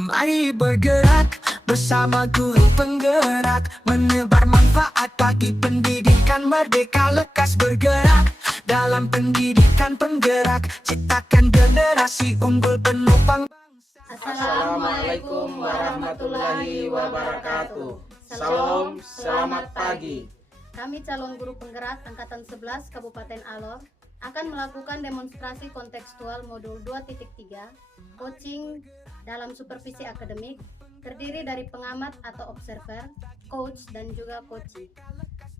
Mari bergerak bersama guru penggerak, menebar manfaat bagi pendidikan merdeka. Lekas bergerak dalam pendidikan penggerak, ciptakan generasi unggul penopang bangsa. Assalamualaikum warahmatullahi wabarakatuh. Salam, selamat pagi. Kami calon guru penggerak Angkatan 11 Kabupaten Alor akan melakukan demonstrasi kontekstual modul 2.3 coaching dalam supervisi akademik, terdiri dari pengamat atau observer, coach, dan juga coaching.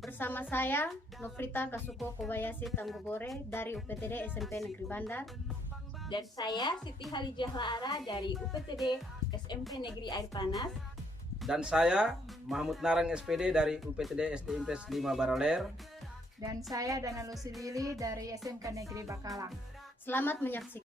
Bersama saya, Nofrita Kasuko Kobayashi Tanggobore dari UPTD SMP Negeri Bandar. Dan saya Siti Halijah Laara dari UPTD SMP Negeri Air Panas. Dan saya Mahmud Narang SPD dari UPTD SD Impres 5 Baroler. Dan saya Dana Lucy Lili dari SMK Negeri Bakalang. Selamat menyaksikan.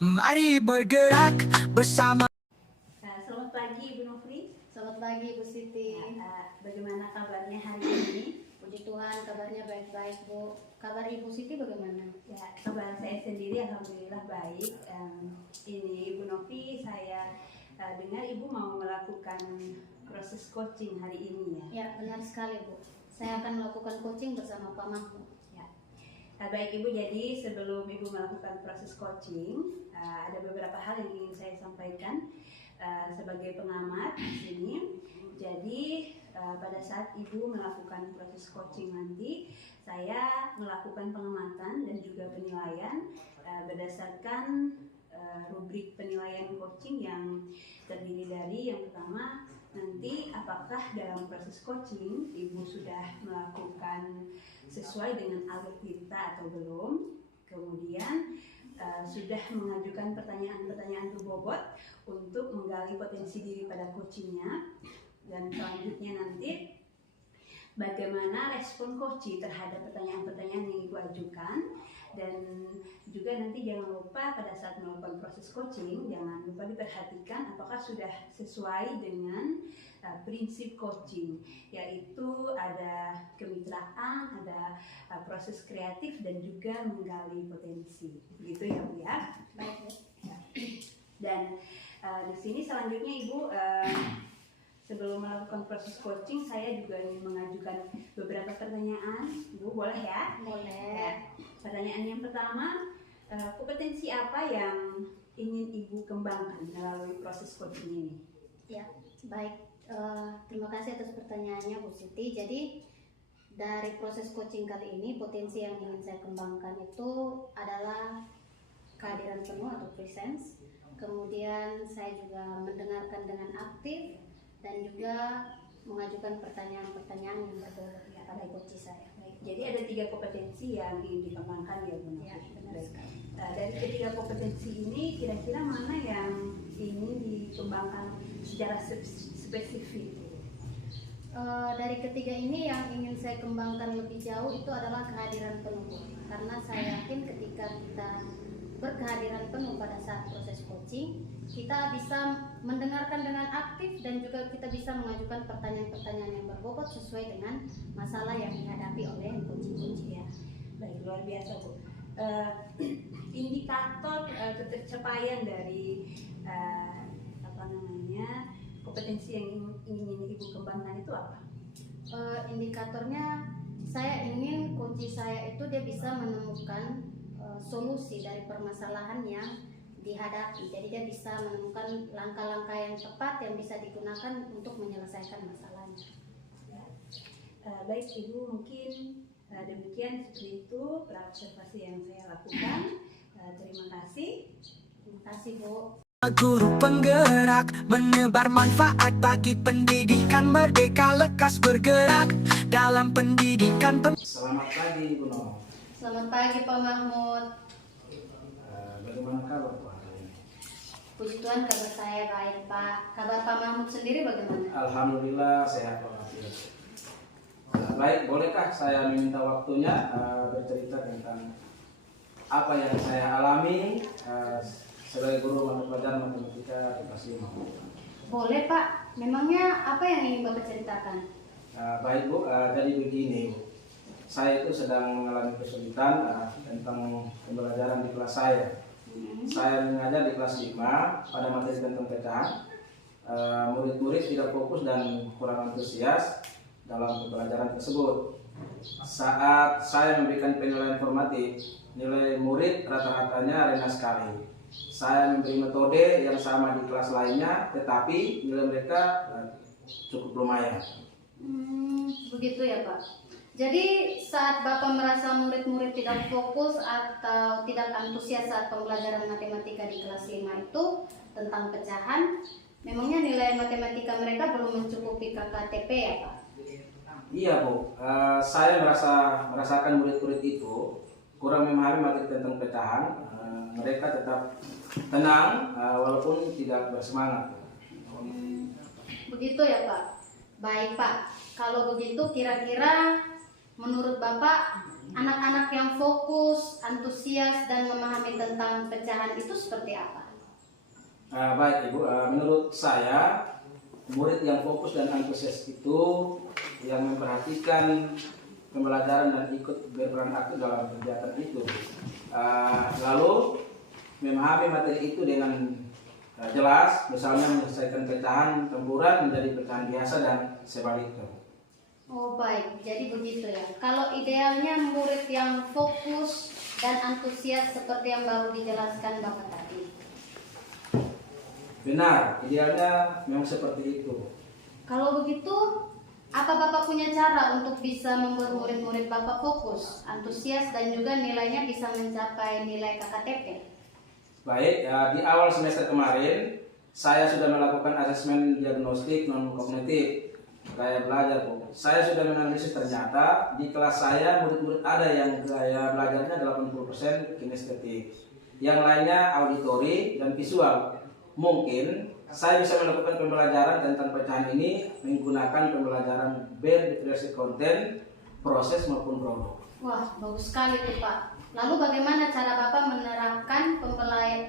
Mari bergerak bersama. Selamat pagi Ibu Nofri. Selamat pagi Bu Siti. Bagaimana kabarnya hari ini? Puji Tuhan, kabarnya baik-baik Bu. Kabar Ibu Siti bagaimana? Ya, kabar saya sendiri alhamdulillah baik. Ini Ibu Nofri, saya dengar Ibu mau melakukan proses coaching hari ini ya. Ya, benar sekali Bu. Saya akan melakukan coaching bersama Pak Mahmud. Baik Ibu, jadi sebelum Ibu melakukan proses coaching, ada beberapa hal yang ingin saya sampaikan sebagai pengamat di sini. Jadi pada saat Ibu melakukan proses coaching nanti, saya melakukan pengamatan dan juga penilaian berdasarkan rubrik penilaian coaching yang terdiri dari yang pertama, nanti apakah dalam proses coaching Ibu sudah melakukan sesuai dengan alur kita atau belum. Kemudian sudah mengajukan pertanyaan-pertanyaan berbobot untuk menggali potensi diri pada coachingnya. Dan selanjutnya nanti bagaimana respon coaching terhadap pertanyaan-pertanyaan yang Ibu ajukan. Dan juga nanti jangan lupa pada saat melakukan proses coaching, jangan lupa diperhatikan apakah sudah sesuai dengan prinsip coaching, yaitu ada kemitraan, ada proses kreatif, dan juga menggali potensi. Begitu ya Bu ya? Baik Bu. Dan di sini selanjutnya Ibu, sebelum melakukan proses coaching, saya juga ingin mengajukan beberapa pertanyaan. Ibu boleh ya? Boleh. Ya. Pertanyaan yang pertama, kompetensi apa yang ingin Ibu kembangkan melalui proses coaching ini? Ya, baik. Terima kasih atas pertanyaannya Bu Siti. Jadi dari proses coaching kali ini, potensi yang ingin saya kembangkan itu adalah kehadiran penuh atau presence. Kemudian saya juga mendengarkan dengan aktif dan juga mengajukan pertanyaan-pertanyaan yang berbobot pada coach saya. Jadi ada 3 kompetensi yang ingin dikembangkan ya Bu. Ya, benar sekali. Dari ketiga kompetensi ini, kira-kira mana yang ingin dikembangkan secara spesifik? Dari ketiga ini yang ingin saya kembangkan lebih jauh itu adalah kehadiran penuh. Karena saya yakin ketika kita berkehadiran penuh pada saat proses coaching, kita bisa mendengarkan dengan aktif dan juga kita bisa mengajukan pertanyaan-pertanyaan yang berbobot sesuai dengan masalah yang dihadapi oleh coaching ya. Baik, luar biasa Bu. Indikator ketercapaian dari kompetensi yang ingin Ibu kembangkan itu apa? Indikatornya saya ingin coach saya itu dia bisa menemukan solusi dari permasalahan yang dihadapi. Jadi dia bisa menemukan langkah-langkah yang tepat yang bisa digunakan untuk menyelesaikan masalahnya. Baik Ibu, mungkin demikian seperti itu observasi yang saya lakukan. Terima kasih. Terima kasih Bu. Guru penggerak menebar manfaat bagi pendidikan merdeka. Lekas bergerak dalam pendidikan Selamat pagi Bu Noh. Selamat pagi Pak Mahmud. Bagaimana kabar Pak hari ini? Puji Tuhan, kabar saya baik Pak. Kabar Pak Mahmud sendiri bagaimana? Alhamdulillah sehat walafiat. Baik, bolehkah saya meminta waktunya bercerita tentang apa yang saya alami sebagai guru mata pelajaran matematika edukasi. Boleh Pak. memangnya apa yang ingin Bapak ceritakan? Baik Bu, jadi begini Bu. Saya itu sedang mengalami kesulitan tentang pembelajaran di kelas saya. Saya mengajar di kelas 5 pada materi tentang pecahan. Murid-murid tidak fokus dan kurang antusias dalam pembelajaran tersebut. Saat saya memberikan penilaian formatif, nilai murid rata-ratanya rendah sekali. Saya memberi metode yang sama di kelas lainnya, tetapi nilai mereka cukup lumayan. Begitu ya Pak. Jadi saat Bapak merasa murid-murid tidak fokus atau tidak antusias saat pembelajaran matematika di kelas 5 itu tentang pecahan, memangnya nilai matematika mereka belum mencukupi KKTP ya Pak? Iya Bu, saya merasakan murid-murid itu kurang memahami materi tentang pecahan. Mereka tetap tenang walaupun tidak bersemangat. Begitu ya Pak. Baik Pak, kalau begitu kira-kira menurut Bapak anak-anak yang fokus, antusias dan memahami tentang pecahan itu seperti apa? Baik Ibu, menurut saya murid yang fokus dan antusias itu yang memperhatikan pembelajaran dan ikut berperan aktif dalam kegiatan itu. Lalu memahami materi itu dengan jelas, misalnya menyelesaikan pecahan campuran menjadi pecahan biasa dan sebaliknya. Oh baik, jadi begitu ya. Kalau idealnya murid yang fokus dan antusias seperti yang baru dijelaskan Bapak tadi. Benar, idealnya memang seperti itu. Kalau begitu, apa Bapak punya cara untuk bisa membuat murid-murid Bapak fokus, antusias dan juga nilainya bisa mencapai nilai KKTP? Baik, di awal semester kemarin saya sudah melakukan asesmen diagnostik non-kognitif gaya belajar Bu. Saya sudah menganalisis ternyata di kelas saya murid-murid ada yang gaya belajarnya 80% kinestetik, yang lainnya auditori dan visual. Mungkin saya bisa melakukan pembelajaran tentang pecahan ini menggunakan pembelajaran berdiferensiasi konten, proses maupun produk. Wah, bagus sekali tuh Pak. Lalu bagaimana cara Bapak menerapkan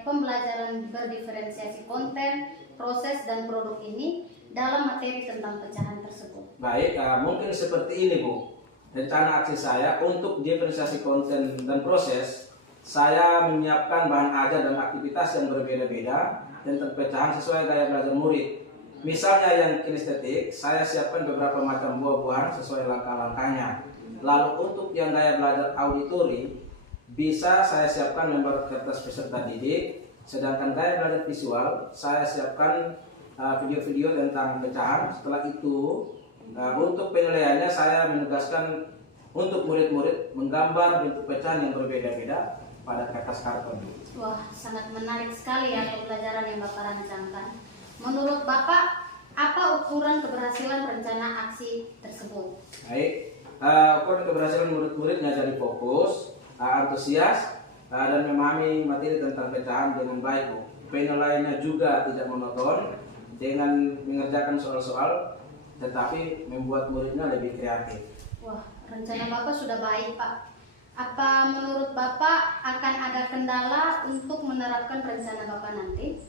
pembelajaran berdiferensiasi konten, proses, dan produk ini dalam materi tentang pecahan tersebut? Baik, mungkin seperti ini Bu. Rencana aksi saya untuk diferensiasi konten dan proses, saya menyiapkan bahan ajar dan aktivitas yang berbeda-beda tentang pecahan sesuai gaya belajar murid. Misalnya yang kinestetik, saya siapkan beberapa macam buah-buahan sesuai langkah-langkahnya. Lalu untuk yang gaya belajar auditori, bisa saya siapkan lembar kertas peserta didik. Sedangkan gaya belajar visual, saya siapkan video-video tentang pecahan. Setelah itu, untuk penilaiannya saya menugaskan untuk murid-murid menggambar bentuk pecahan yang berbeda-beda pada kertas karton. Wah, sangat menarik sekali ya pembelajaran yang Bapak rancangkan. Menurut Bapak, apa ukuran keberhasilan rencana aksi tersebut? Baik, ukuran keberhasilan murid-muridnya jadi fokus, antusias, dan memahami materi tentang pecahan dengan baik. Penilaiannya juga tidak monoton dengan mengerjakan soal-soal, tetapi membuat muridnya lebih kreatif. Wah, rencana Bapak sudah baik Pak. Apa menurut Bapak akan ada kendala untuk menerapkan rencana Bapak nanti?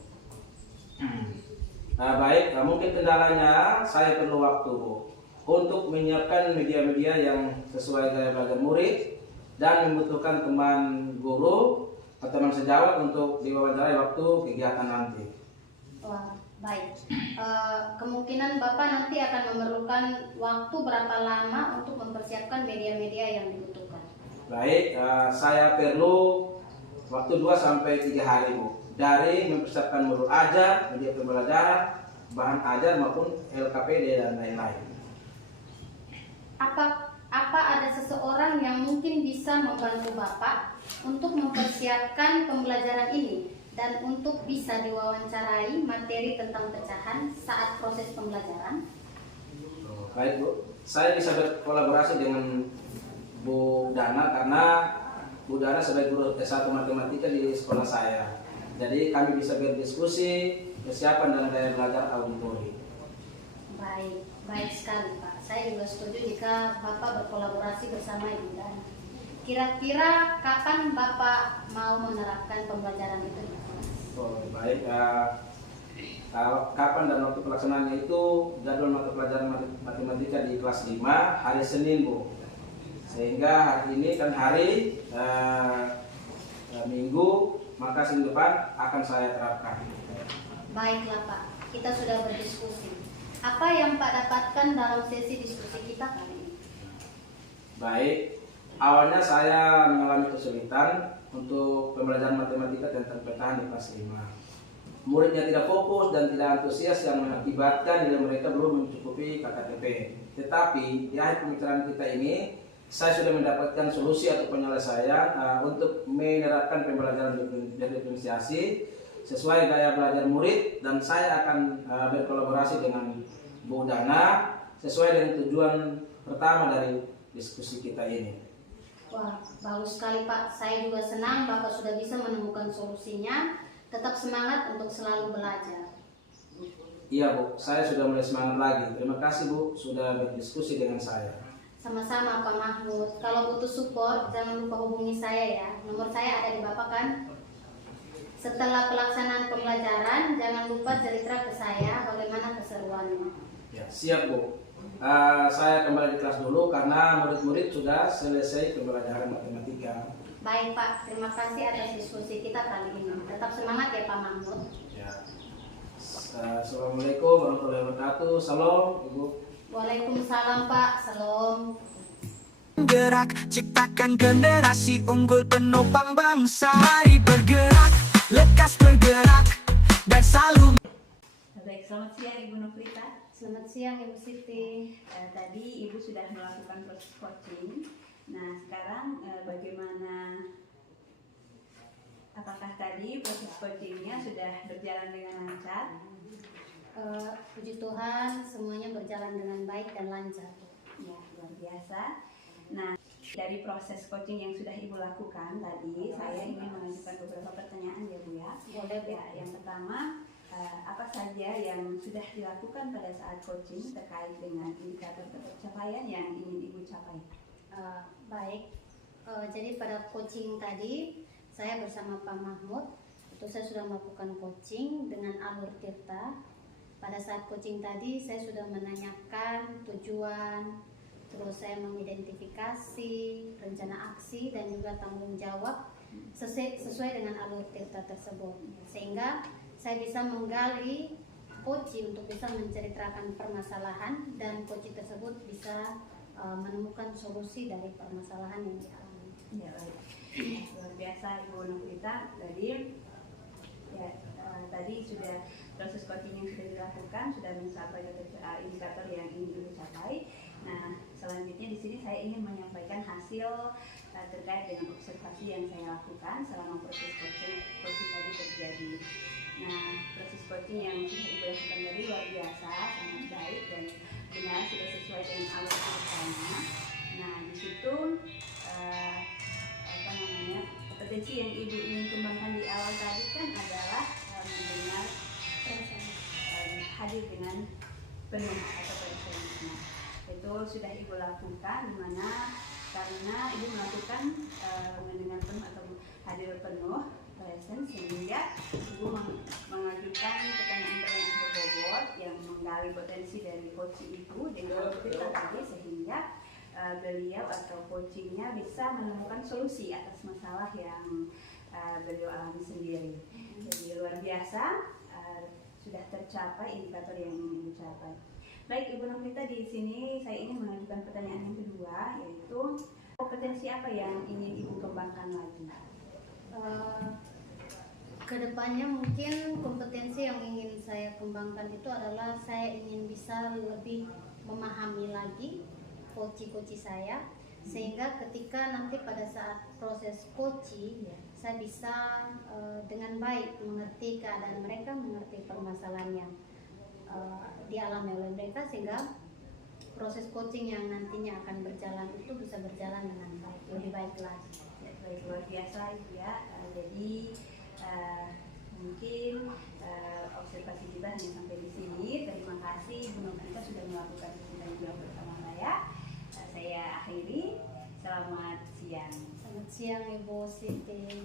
Baik, mungkin kendalanya saya perlu waktu Bu, untuk menyiapkan media-media yang sesuai gaya belajar murid dan membutuhkan teman guru atau teman sejawat untuk diwawancarai waktu kegiatan nanti. Wah, baik. Kemungkinan Bapak nanti akan memerlukan waktu berapa lama untuk mempersiapkan media-media yang dibutuhkan? Baik, saya perlu waktu 2-3 hari Bu, dari mempersiapkan modul ajar, media pembelajaran, bahan ajar maupun LKPD dan lain-lain. Apa ada seseorang yang mungkin bisa membantu Bapak untuk mempersiapkan pembelajaran ini dan untuk bisa diwawancarai materi tentang pecahan saat proses pembelajaran? Baik Bu, saya bisa berkolaborasi dengan Bu Dana karena Bu Dana sebagai guru S1 matematika di sekolah saya. Jadi kami bisa berdiskusi persiapan dan gaya belajar auditori. Baik, baik sekali Pak. Saya juga setuju jika Bapak berkolaborasi bersama Ibu Dana. Kira-kira kapan Bapak mau menerapkan pembelajaran itu? Oh, baik. kapan dan waktu pelaksanaannya itu jadwal mata pelajaran matematika di kelas 5 hari Senin, Bu. Sehingga hari ini kan hari Minggu, maka Senin depan akan saya terapkan. Baiklah Pak, kita sudah berdiskusi. Apa yang Pak dapatkan dalam sesi diskusi kita kali ini? Baik, awalnya saya mengalami kesulitan untuk pembelajaran matematika tentang petahan di kelas 5. Muridnya tidak fokus dan tidak antusias yang mengakibatkan nilai mereka belum mencukupi KKTP. Tetapi di akhir pembicaraan kita ini, saya sudah mendapatkan solusi atau penyelesaian untuk menerapkan pembelajaran diferensiasi sesuai gaya belajar murid, dan saya akan berkolaborasi dengan Bu Dana sesuai dengan tujuan pertama dari diskusi kita ini. Wah, bagus sekali Pak. Saya juga senang Bapak sudah bisa menemukan solusinya. Tetap semangat untuk selalu belajar. Iya Bu, saya sudah mulai semangat lagi. Terima kasih Bu sudah berdiskusi dengan saya. Sama-sama Pak Mahmud. Kalau butuh support jangan lupa hubungi saya ya. Nomor saya ada di Bapak kan. Setelah pelaksanaan pembelajaran jangan lupa cerita ke saya bagaimana keseruannya. Ya, siap Bu. Saya kembali di kelas dulu karena murid-murid sudah selesai pembelajaran matematika. Baik Pak, terima kasih atas diskusi kita kali ini. Tetap semangat ya Pak Mahmud. Ya. Assalamualaikum warahmatullahi wabarakatuh. Salam Ibu. Waalaikumsalam Pak. Salam. Gerak, ciptakan generasi unggul penopang bangsa. Mari bergerak, lekas bergerak, dan selalu. Baik, selamat siang Ibu Nufrita. Selamat siang Ibu Siti. Tadi Ibu sudah melakukan proses coaching. Nah, sekarang bagaimana? Apakah tadi proses coachingnya sudah berjalan dengan lancar? Puji Tuhan, semuanya berjalan dengan baik dan lancar. Ya, luar biasa. Nah, dari proses coaching yang sudah Ibu lakukan tadi, saya ingin mengajukan beberapa pertanyaan ya Bu ya. Boleh Bu. Ya, yang pertama, apa saja yang sudah dilakukan pada saat coaching terkait dengan indikator pencapaian yang ingin Ibu capai? Baik, jadi pada coaching tadi saya bersama Pak Mahmud itu saya sudah melakukan coaching dengan alur Tirta. Pada saat coaching tadi saya sudah menanyakan tujuan, terus saya mengidentifikasi rencana aksi dan juga tanggung jawab sesuai dengan alur Tirta tersebut, sehingga saya bisa menggali coaching untuk bisa menceritakan permasalahan dan coaching tersebut bisa menemukan solusi dari permasalahan yang dialami. Ya, baik. Luar biasa Ibu Nufrita. Tadi ya, tadi sudah proses coaching yang sudah dilakukan sudah mencapai indikator yang ingin Ibu capai. Nah, selanjutnya di sini saya ingin menyampaikan hasil terkait dengan observasi yang saya lakukan selama proses coaching tadi terjadi. Nah, proses coaching yang sudah Ibu lakukan tadi luar biasa, sangat baik dan benar sudah sesuai dengan alur ceritanya. Nah, di situ kompetensi yang Ibu ingin kembangkan di awal tadi kan adalah mendengar hadir dengan penuh atau presence. Nah, itu sudah Ibu lakukan di mana karena Ibu melakukan mendengar penuh atau hadir penuh presence, sehingga Ibu mengajukan pertanyaan-pertanyaan berbobot yang menggali potensi dari coaching Ibu dengan kita tadi, sehingga beliau atau coachingnya bisa menemukan solusi atas masalah yang beliau alami sendiri. Jadi luar biasa, sudah tercapai indikator yang ingin dicapai. Baik Ibu Nufrita, di sini saya ingin mengajukan pertanyaan yang kedua, yaitu kompetensi apa yang ingin Ibu kembangkan lagi? Kedepannya mungkin kompetensi yang ingin saya kembangkan itu adalah saya ingin bisa lebih memahami lagi coach saya, sehingga ketika nanti pada saat proses coaching saya bisa dengan baik mengerti keadaan mereka, mengerti permasalahan yang dialami oleh mereka, sehingga proses coaching yang nantinya akan berjalan itu bisa berjalan dengan baik, lebih baik lagi. Ya, baik, luar biasa ya. Jadi mungkin observasi kita hanya sampai di sini. Terima kasih Bu Nufrita sudah melakukan diskusi bersama saya. Saya akhiri. Selamat siang. Selamat siang Ibu Siti.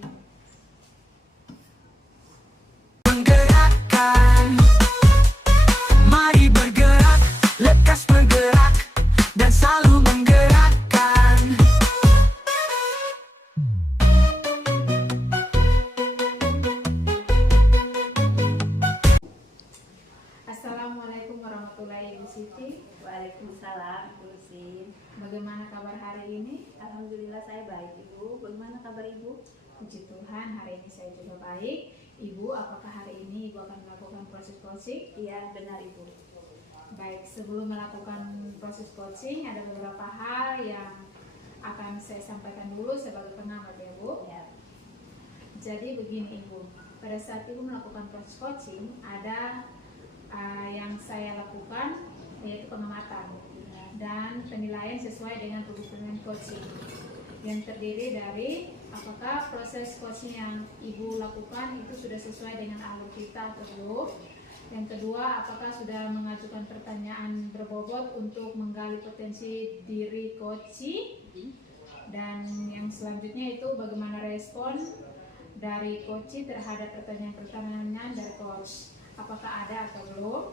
Menggerakkan Siti. Waalaikumsalam, Bu Lusin. Bagaimana kabar hari ini? Alhamdulillah saya baik, Ibu. Bagaimana kabar Ibu? Puji Tuhan, hari ini saya juga baik. Ibu, apakah hari ini Ibu akan melakukan proses coaching? Iya, benar Ibu. Baik, sebelum melakukan proses coaching, ada beberapa hal yang akan saya sampaikan dulu sebagai pengamat ya Bu. Ya, Jadi begini Ibu, pada saat Ibu melakukan proses coaching, ada yang saya lakukan yaitu pengamatan dan penilaian sesuai dengan kebutuhan coaching yang terdiri dari apakah proses coaching yang Ibu lakukan itu sudah sesuai dengan alur kita atau belum. Yang kedua, apakah sudah mengajukan pertanyaan berbobot untuk menggali potensi diri coaching. Dan yang selanjutnya itu bagaimana respon dari coaching terhadap pertanyaan-pertanyaan dari coach. Apakah ada atau belum.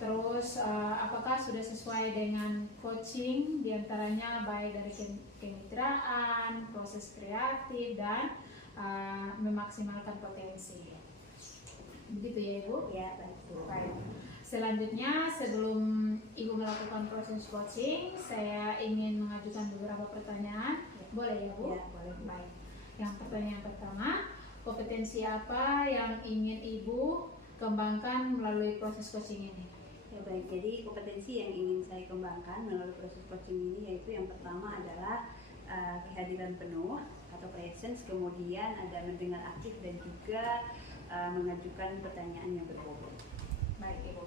Terus apakah sudah sesuai dengan coaching, diantaranya baik dari kemitraan, proses kreatif, dan memaksimalkan potensi. Begitu ya Ibu? ya baik Bu. Baik. Selanjutnya, sebelum Ibu melakukan proses coaching, saya ingin mengajukan beberapa pertanyaan. Boleh ya Bu? Ya, boleh. Baik. Yang pertanyaan pertama, kompetensi apa yang ingin Ibu kembangkan melalui proses coaching ini? Ya baik, jadi kompetensi yang ingin saya kembangkan melalui proses coaching ini yaitu yang pertama adalah kehadiran penuh atau presence, kemudian ada mendengar aktif dan juga mengajukan pertanyaan yang berbobot. Baik Ibu.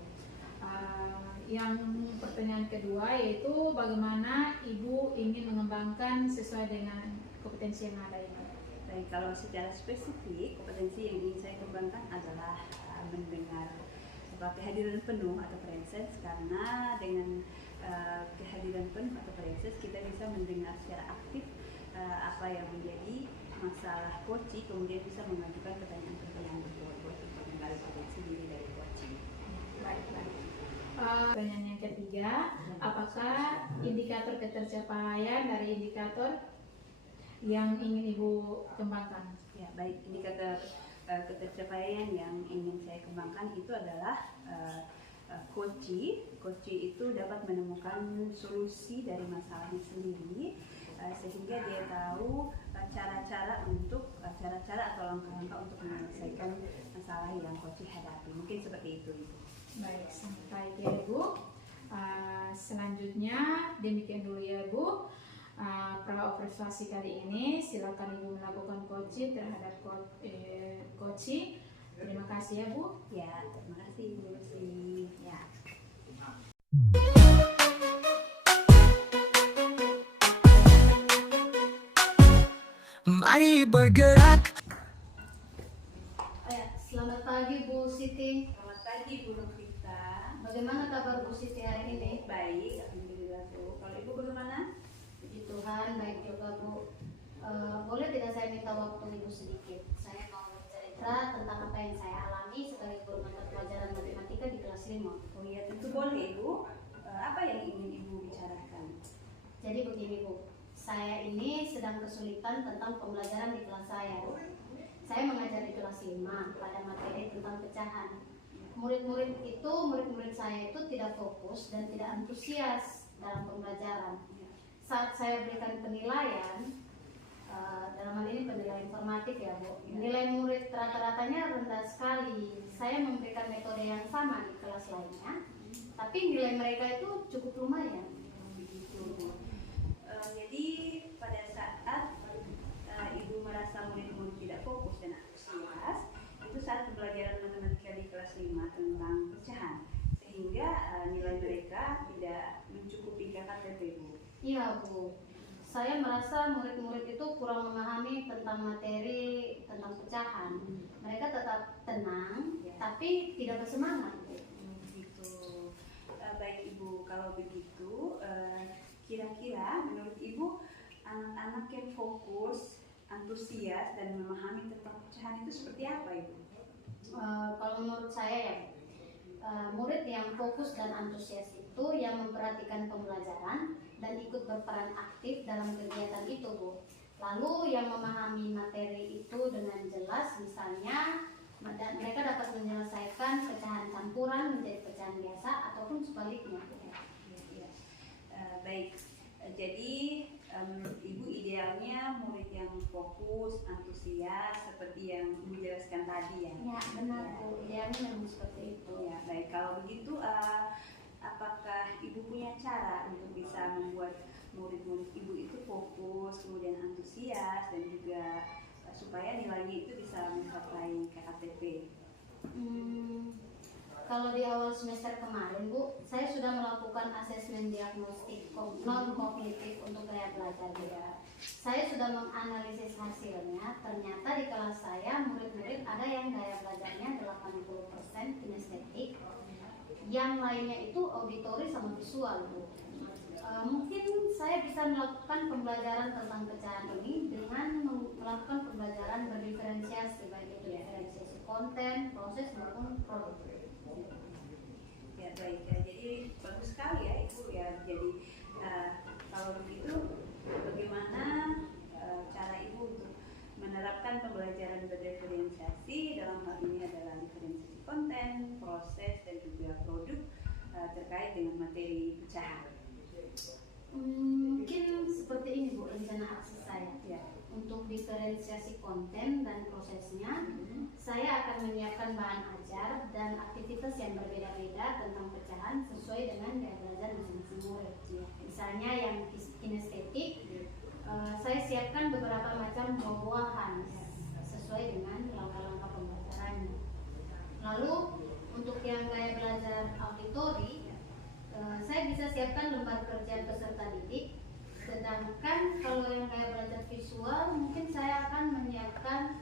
Yang pertanyaan kedua yaitu bagaimana Ibu ingin mengembangkan sesuai dengan kompetensi yang ada ini? Baik, kalau secara spesifik kompetensi yang ingin saya kembangkan adalah mendengar kehadiran penuh atau presence, karena dengan kehadiran penuh atau presence kita bisa mendengar secara aktif apa yang menjadi masalah coaching, kemudian bisa mengajukan pertanyaan-pertanyaan berbobot untuk menggali potensi diri dari coaching. Baik. Pertanyaan yang ketiga, apakah indikator ketercapaian dari indikator yang ingin Ibu kembangkan? Ya, baik, indikator ketercapaian yang ingin saya kembangkan itu adalah coaching itu dapat menemukan solusi dari masalahnya sendiri, sehingga dia tahu cara-cara atau langkah-langkah untuk menyelesaikan masalah yang coaching hadapi. Mungkin seperti itu Ibu. Baik, sampai ya Ibu. Selanjutnya demikian dulu ya Ibu. Pra observasi kali ini silakan Ibu melakukan coaching terhadap coaching. Terima kasih ya Bu. Ya, terima kasih Bu Lucy. Ya. Mari bergerak. Selamat pagi Bu Siti. Selamat pagi Bu Nurvita. Bagaimana kabar Bu Siti hari ini? Baik, alhamdulillah Bu. Kalau Ibu bagaimana? Puji Tuhan, baik juga Bu. Boleh tidak saya minta waktu Ibu sedikit? Saya mau bercerita tentang apa yang saya alami sebagai guru mata pelajaran matematika di kelas 5. Oh iya, tentu boleh Ibu. Apa yang ingin Ibu bicarakan? Jadi begini Bu, saya ini sedang kesulitan tentang pembelajaran di kelas saya. Saya mengajar di kelas 5 pada materi tentang pecahan. Murid-murid saya itu tidak fokus dan tidak antusias dalam pembelajaran. Saat saya berikan penilaian, dalam hal ini penilaian formatif ya Bu, nilai murid rata-ratanya rendah sekali. Saya memberikan metode yang sama di kelas lainnya, tapi nilai mereka itu cukup lumayan. Begitu. Jadi pada saat Ibu merasa murid-murid tidak fokus dan antusias, itu saat pembelajaran matematika di kelas 5 tentang pecahan, sehingga nilai mereka tidak mencukupi KKP Bu. Iya Bu, saya merasa murid-murid itu kurang memahami tentang materi tentang pecahan. Mereka tetap tenang, tapi tidak bersemangat Bu. Begitu. Baik Ibu, kalau begitu kira-kira menurut Ibu anak-anak yang fokus, antusias dan memahami tentang pecahan itu seperti apa Ibu? Kalau menurut saya ya, murid yang fokus dan antusias itu yang memperhatikan pembelajaran dan ikut berperan aktif dalam kegiatan itu Bu. Lalu yang memahami materi itu dengan jelas, misalnya Dan mereka dapat menyelesaikan pecahan campuran menjadi pecahan biasa ataupun sebaliknya. Ya. Baik, jadi Ibu idealnya murid yang fokus, antusias seperti yang Ibu jelaskan tadi ya. Ya benar Bu, idealnya memang seperti itu. Ya, baik, kalau begitu apakah Ibu punya cara untuk bisa membuat murid-murid Ibu itu fokus, kemudian antusias, dan juga supaya nilainya itu bisa mencapai KKTP? Kalau di awal semester kemarin Bu, saya sudah melakukan asesmen diagnostik non kognitif untuk gaya belajar juga. Saya sudah menganalisis hasilnya. Ternyata di kelas saya murid-murid ada yang gaya belajarnya 80% kinestetik, yang lainnya itu auditori sama visual Bu. Mungkin saya bisa melakukan pembelajaran tentang pecahan ini dengan melakukan pembelajaran berdiferensiasi, baik itu diferensiasi konten, proses maupun produk. Ya, baik, ya, jadi bagus sekali ya Ibu ya. Jadi kalau begitu bagaimana cara Ibu untuk menerapkan pembelajaran berdiferensiasi, dalam hal ini adalah diferensiasi konten, proses, dan juga produk terkait dengan materi pecahan? Mungkin seperti ini Bu rencana aksi saya. Ya. Untuk diferensiasi konten dan prosesnya, saya akan menyiapkan bahan ajar dan aktivitas yang berbeda-beda tentang pecahan sesuai dengan gaya belajar masing-masing murid. Misalnya yang kinestetik, saya siapkan beberapa macam buah-buahan sesuai dengan langkah-langkah pembelajarannya. Lalu untuk yang gaya belajar auditori, saya bisa siapkan lembar kerja peserta didik. Sedangkan kalau yang gaya belajar visual, mungkin saya akan menyiapkan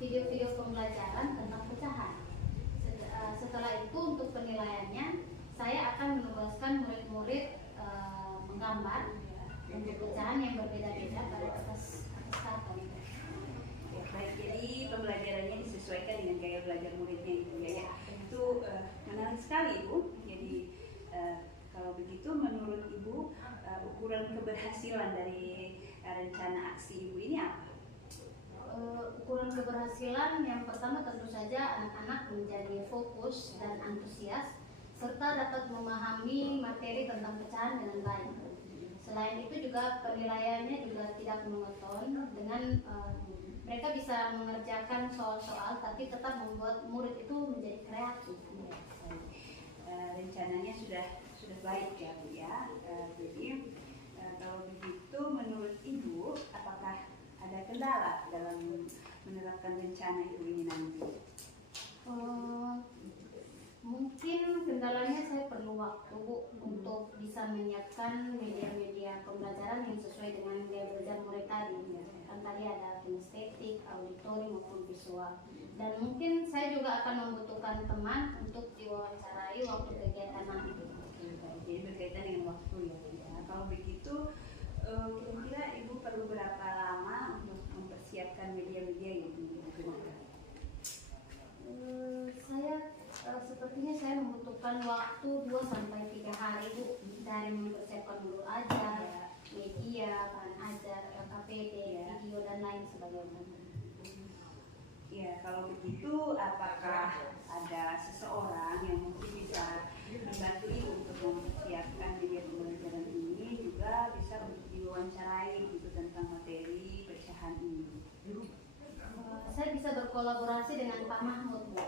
video-video pembelajaran tentang pecahan. Setelah itu untuk penilaiannya, saya akan menugaskan murid-murid menggambar untuk pecahan yang berbeda-beda pada kertas karton. Ya, baik, jadi pembelajarannya disesuaikan dengan gaya belajar muridnya itu ya. Itu menarik sekali Ibu. Jadi kalau begitu menurut Ibu ukuran keberhasilan dari rencana aksi Ibu ini apa? Ukuran keberhasilan yang pertama tentu saja anak-anak menjadi fokus dan antusias serta dapat memahami materi tentang pecahan dengan baik. Selain itu juga penilaiannya juga tidak monoton dengan mereka bisa mengerjakan soal-soal tapi tetap membuat murid itu menjadi kreatif. Rencananya sudah baik ya Bu ya. Jadi kalau begitu menurut Ibu apakah ada kendala dalam menerapkan rencana Ibu ini nanti? Mungkin kendalanya saya perlu waktu Bu untuk bisa menyiapkan media-media pembelajaran yang sesuai dengan gaya belajar murid tadi. Kan tadi ada kinestetik, auditori maupun visual. Dan mungkin saya juga akan membutuhkan teman untuk diwawancarai waktu kegiatan nanti. Jadi berkaitan dengan waktu ya. Kalau begitu kira-kira Ibu perlu berapa lama untuk mempersiapkan media-media yang digunakan? Sepertinya saya membutuhkan waktu 2-3 hari Bu, dari mempersiapkan dulu aja media, bahan ajar, KPD, video dan lain sebagainya. Ya, kalau begitu apakah ada seseorang yang mungkin bisa membantu Ibu untuk mempersiapkan media pembelajaran ini, juga bisa untuk diwawancarai gitu tentang materi pecahan ini? Saya bisa berkolaborasi dengan Pak Mahmud Bu.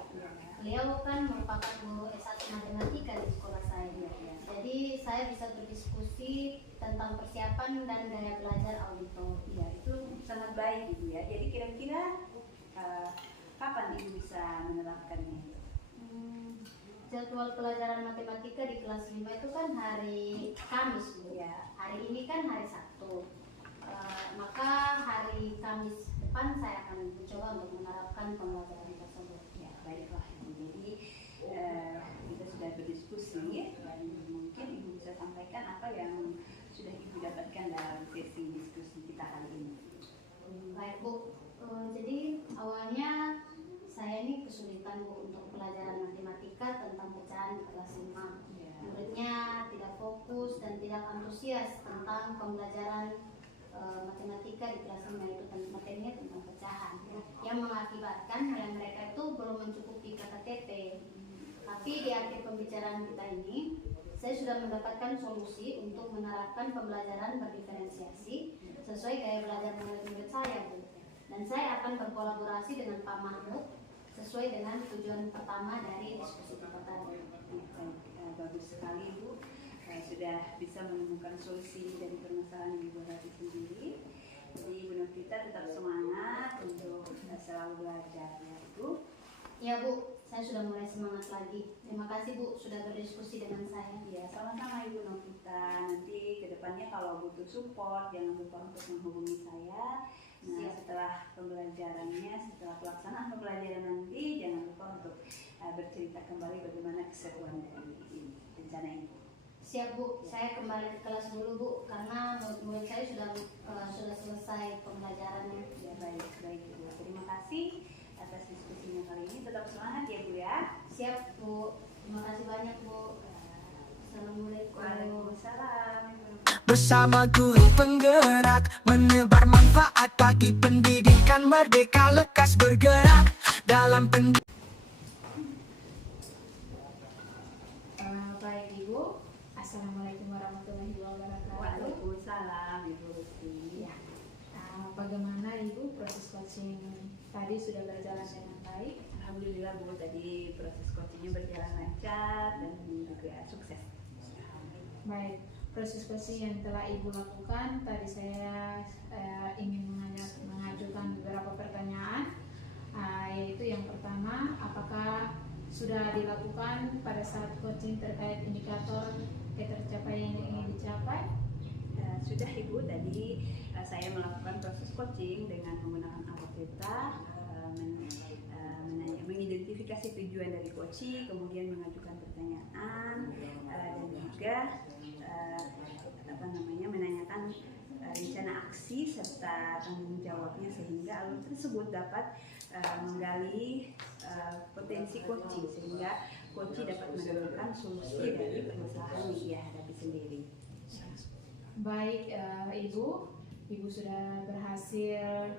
Beliau kan merupakan guru S1 matematika di sekolah saya. Jadi saya bisa berdiskusi tentang persiapan dan gaya belajar auditor. Ya, itu sangat baik Ibu ya. Jadi kira-kira kapan Ibu bisa menerapkannya? Jadwal pelajaran matematika di kelas 5 itu kan hari Kamis Bu ya. Hari ini kan hari Sabtu. Maka hari Kamis depan saya akan mencoba untuk menerapkan pembelajaran tersebut. Ya, baiklah. Jadi kita sudah berdiskusi ya, dan mungkin Ibu bisa sampaikan apa yang sudah Ibu dapatkan dalam sesi diskusi kita hari ini. Baik Bu, jadi awalnya saya ini kesulitan Bu untuk pelajaran matematika tentang pecahan di kelas 5. Muridnya tidak fokus dan tidak antusias tentang pembelajaran matematika di kelas 5 itu materinya tentang pecahan yang mengakibatkan yang mereka itu belum mencukupi KTP. Tapi di akhir pembicaraan kita ini saya sudah mendapatkan solusi untuk menerapkan pembelajaran berdiferensiasi sesuai gaya belajar murid-murid saya, Bu. Dan saya akan berkolaborasi dengan Pak Mahmud sesuai dengan tujuan pertama dari diskusi kita tadi. Bagus sekali Bu, sudah bisa menemukan solusi dari permasalahan Ibu Rati sendiri. Jadi Bu Novita tetap semangat untuk selalu belajar ya Bu. Ya Bu, saya sudah mulai semangat lagi. Terima kasih Bu sudah berdiskusi dengan saya. Ya, sama-sama Ibu Novita. Nanti kedepannya kalau butuh support jangan lupa untuk menghubungi saya. Nah, setelah pembelajarannya, setelah pelaksanaan pembelajaran nanti jangan lupa untuk bercerita kembali bagaimana keseruan dari ini, rencana ini. Siap Bu, saya kembali ke kelas dulu Bu karena murid saya sudah selesai pembelajarannya. Ya, baik Bu. Terima kasih atas diskusinya kali ini. Tetap semangat ya Bu ya. Siap Bu, terima kasih banyak Bu. Assalamualaikum. Waalaikumsalam. Bersama guru penggerak menebar manfaat bagi pendidikan merdeka, lekas bergerak dalam pendidikan. Baik Ibu, Assalamualaikum warahmatullahi wabarakatuh. Waalaikumsalam Ibu Rusti. Ya, bagaimana Ibu proses coaching tadi sudah berjalan dengan baik? Alhamdulillah Bu, tadi proses coachingnya berjalan lancar dan juga sukses. Baik, proses coaching yang telah Ibu lakukan tadi saya ingin mengajukan beberapa pertanyaan, yaitu yang pertama, apakah sudah dilakukan pada saat coaching terkait indikator ketercapaian yang ingin dicapai? Sudah Ibu, tadi saya melakukan proses coaching dengan menggunakan algoritma, mengidentifikasi tujuan dari coaching, kemudian mengajukan pertanyaan dan juga menanyakan rencana aksi serta tanggung jawabnya sehingga alur tersebut dapat menggali potensi coaching sehingga coaching dapat menemukan solusi dari permasalahan yang dia hadapi sendiri. Baik Ibu sudah berhasil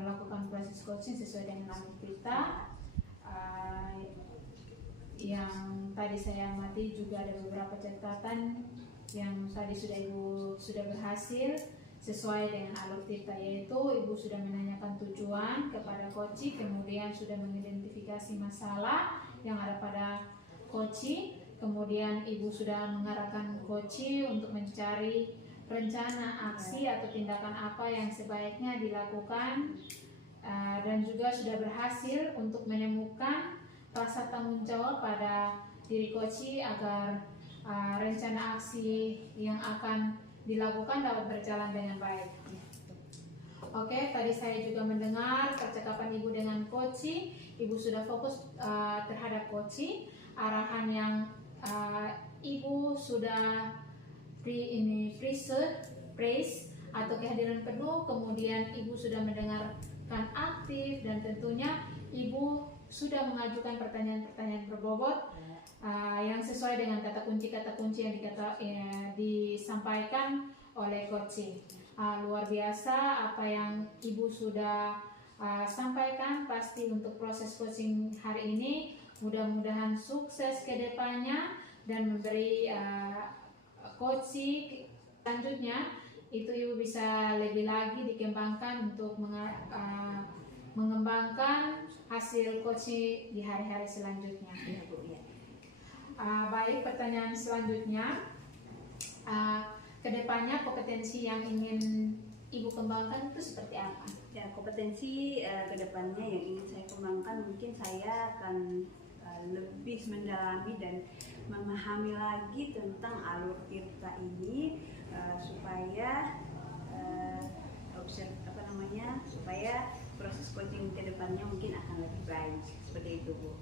melakukan proses coaching sesuai dengan alur kita. Yang tadi saya amati juga ada beberapa catatan yang tadi Ibu sudah berhasil sesuai dengan alur kita, yaitu Ibu sudah menanyakan tujuan kepada coaching, kemudian sudah mengidentifikasi masalah yang ada pada coaching, kemudian Ibu sudah mengarahkan coaching untuk mencari rencana aksi atau tindakan apa yang sebaiknya dilakukan, dan juga sudah berhasil untuk menemukan rasa tanggung jawab pada diri coaching agar rencana aksi yang akan dilakukan dapat berjalan dengan baik. Oke, tadi saya juga mendengar percakapan Ibu dengan coaching. Ibu sudah fokus terhadap coaching, arahan yang Ibu sudah praise atau kehadiran penuh, kemudian Ibu sudah mendengarkan aktif, dan tentunya Ibu sudah mengajukan pertanyaan-pertanyaan berbobot yang sesuai dengan kata kunci yang disampaikan oleh coaching. Luar biasa apa yang Ibu sudah sampaikan. Pasti untuk proses coaching hari ini mudah-mudahan sukses ke depannya dan memberi coaching selanjutnya itu Ibu bisa lebih lagi dikembangkan untuk mengembangkan hasil coaching di hari-hari selanjutnya. Baik, pertanyaan selanjutnya, kedepannya kompetensi yang ingin Ibu kembangkan itu seperti apa? Ya, kompetensi kedepannya yang ingin saya kembangkan, mungkin saya akan lebih mendalami dan memahami lagi tentang alur tirta ini supaya supaya proses coaching kedepannya mungkin akan lebih baik, seperti itu Bu.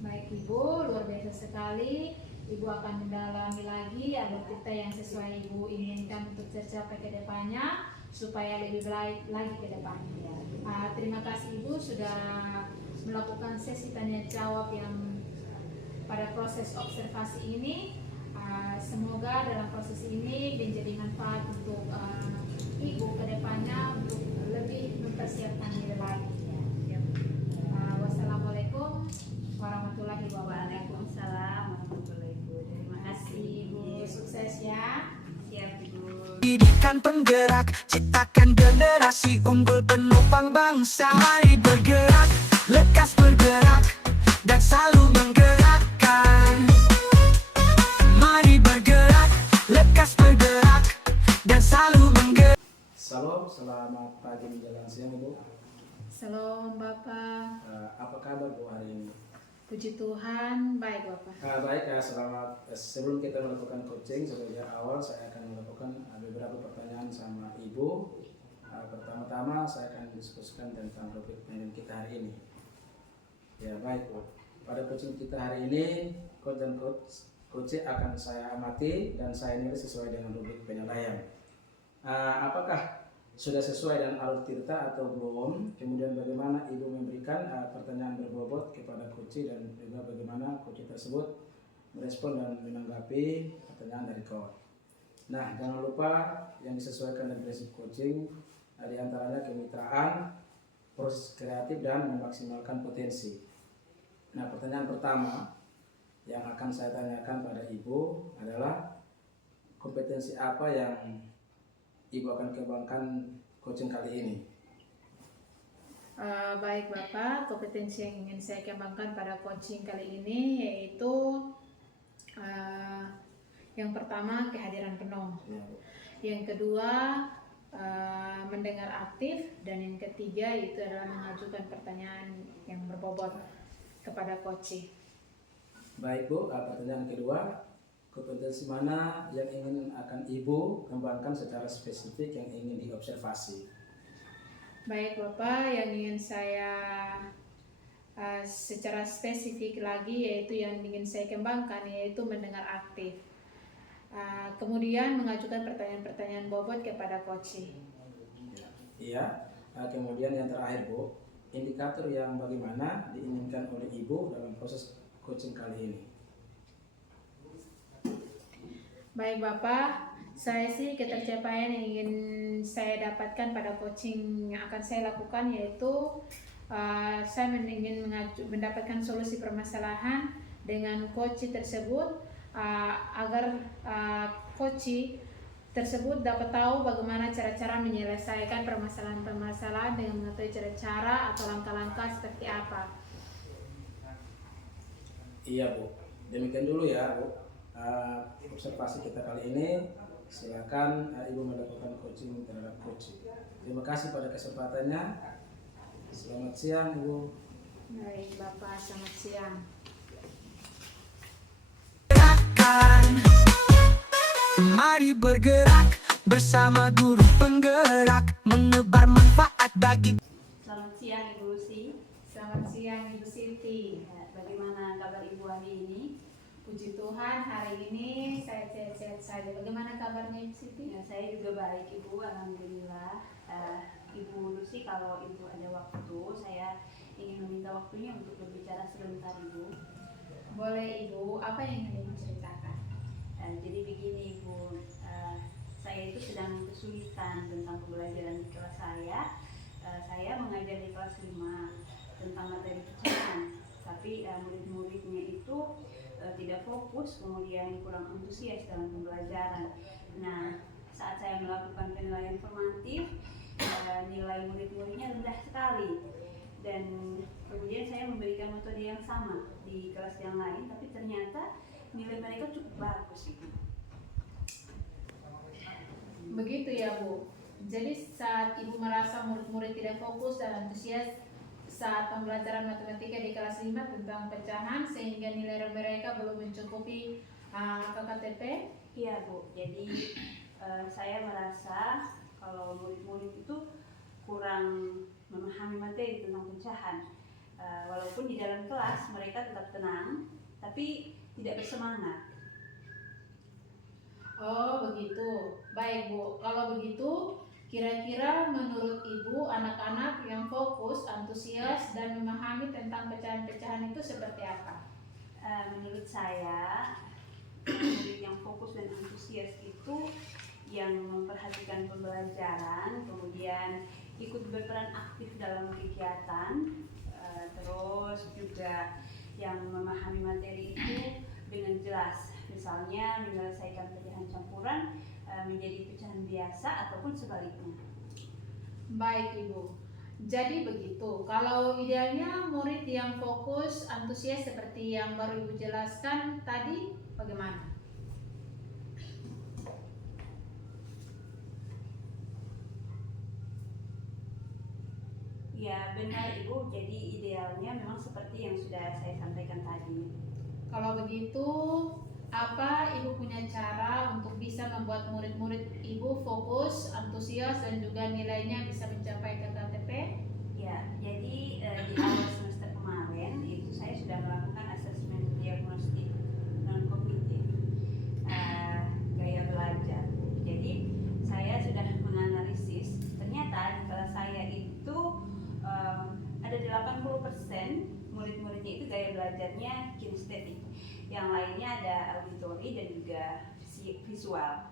Baik Ibu, luar biasa sekali. Ibu akan mendalami lagi alur tirta yang sesuai Ibu inginkan untuk tercapai ke depannya supaya lebih baik lagi ke depannya. Terima kasih Ibu sudah melakukan sesi tanya jawab yang pada proses observasi ini. Semoga dalam proses ini menjadi manfaat untuk Ibu kedepannya untuk lebih mempersiapkan diri lagi. Wassalamualaikum warahmatullahi wabarakatuh. Waalaikumsalam warahmatullahi wabarakatuh. Terima kasih Ibu sukses ya. Siap Ibu. Pendidikan penggerak, ciptakan generasi unggul penopang bangsa. Mari bergerak, lekas bergerak, dan selalu menggerakkan. Mari bergerak, lekas bergerak, dan selalu menggerakkan. Salam, selamat pagi menjelang siang Ibu. Salam Bapak. Apa kabar Bu hari ini? Puji Tuhan, baik Bapak. Baik, selamat. Sebelum kita melakukan coaching, sebagai awal saya akan melakukan beberapa pertanyaan sama Ibu. Pertama-tama saya akan diskusikan tentang topik pendidikan kita hari ini. Ya baik Bu. Pada coaching kita hari ini, coach dan coach akan saya amati dan saya nilai sesuai dengan rubrik penilaian. Apakah sudah sesuai dengan alur tirta atau belum? Kemudian bagaimana Ibu memberikan pertanyaan berbobot kepada coach dan juga bagaimana coach tersebut merespon dan menanggapi pertanyaan dari coach. Nah, jangan lupa yang disesuaikan dengan prinsip coaching di antaranya kemitraan, proses kreatif dan memaksimalkan potensi. Nah, pertanyaan pertama yang akan saya tanyakan pada Ibu adalah kompetensi apa yang Ibu akan kembangkan coaching kali ini? Baik Bapak, kompetensi yang ingin saya kembangkan pada coaching kali ini yaitu yang pertama kehadiran penuh, yang kedua mendengar aktif, dan yang ketiga itu adalah mengajukan pertanyaan yang berbobot kepada coach. Baik Bu, pertanyaan kedua, kompetensi mana yang ingin akan Ibu kembangkan secara spesifik yang ingin diobservasi? Baik Bapak, yang ingin saya secara spesifik lagi yaitu yang ingin saya kembangkan yaitu mendengar aktif. Kemudian mengajukan pertanyaan-pertanyaan bobot kepada coach. Iya. Kemudian yang terakhir Bu, indikator yang bagaimana diinginkan oleh Ibu dalam proses coaching kali ini? Baik Bapak, saya sih ketercapaian yang ingin saya dapatkan pada coaching yang akan saya lakukan yaitu saya ingin mendapatkan solusi permasalahan dengan coach tersebut agar coach tersebut dapat tahu bagaimana cara-cara menyelesaikan permasalahan-permasalahan dengan mengetahui cara-cara atau langkah-langkah seperti apa. Iya Bu, demikian dulu ya Bu. Observasi kita kali ini. Silakan Ibu melakukan coaching terhadap coach. Terima kasih pada kesempatannya. Selamat siang Ibu. Baik Bapak, selamat siang. Mari bergerak bersama guru penggerak, menebar manfaat bagi. Selamat siang Ibu Lucy. Selamat siang Ibu Siti. Bagaimana kabar Ibu hari ini? Puji Tuhan, hari ini saya sehat-sehat saja. Bagaimana kabarnya Ibu Siti? Ya, saya juga baik Ibu, alhamdulillah. Ibu Lucy, kalau Ibu ada waktu, saya ingin meminta waktunya untuk berbicara sebentar Ibu. Boleh Ibu, apa yang ingin Ibu ceritakan? Jadi begini Ibu, saya itu sedang kesulitan tentang pembelajaran di kelas saya. Saya mengajar di kelas 5 tentang materi pecahan, tapi murid-muridnya itu tidak fokus, kemudian kurang antusias dalam pembelajaran. Nah, saat saya melakukan penilaian formatif, nilai murid-muridnya rendah sekali. Dan kemudian saya memberikan metode yang sama di kelas yang lain, tapi ternyata nilai mereka cukup bagus itu. Begitu ya Bu. Jadi saat Ibu merasa murid-murid tidak fokus dan antusias saat pembelajaran matematika di kelas 5 tentang pecahan sehingga nilai mereka belum mencukupi KKTP? Iya Bu, jadi saya merasa kalau murid-murid itu kurang memahami materi tentang pecahan. Walaupun di dalam kelas mereka tetap tenang, tapi tidak bersemangat. Oh begitu, baik Bu. Kalau begitu, kira-kira menurut Ibu anak-anak yang fokus, antusias, dan memahami tentang pecahan-pecahan itu seperti apa? Menurut saya, murid yang fokus dan antusias itu yang memperhatikan pembelajaran, kemudian ikut berperan aktif dalam kegiatan, terus juga yang memahami materi itu dengan jelas, misalnya menyelesaikan pecahan campuran menjadi pecahan biasa ataupun sebaliknya. Baik Ibu. Jadi begitu. Kalau idealnya murid yang fokus, antusias seperti yang baru Ibu jelaskan tadi bagaimana? Ya benar Ibu, jadi idealnya memang seperti yang sudah saya sampaikan tadi. Kalau begitu, apa Ibu punya cara untuk bisa membuat murid-murid Ibu fokus, antusias, dan juga nilainya bisa mencapai ke KTP? Ya, jadi di awal semester kemarin itu saya sudah melakukan asesmen diagnostik non-kognitif gaya belajar. Jadi saya sudah menganalisis, ternyata di kelas saya itu ada 80% murid-muridnya itu gaya belajarnya kinestetik. Yang lainnya ada auditori dan juga visual.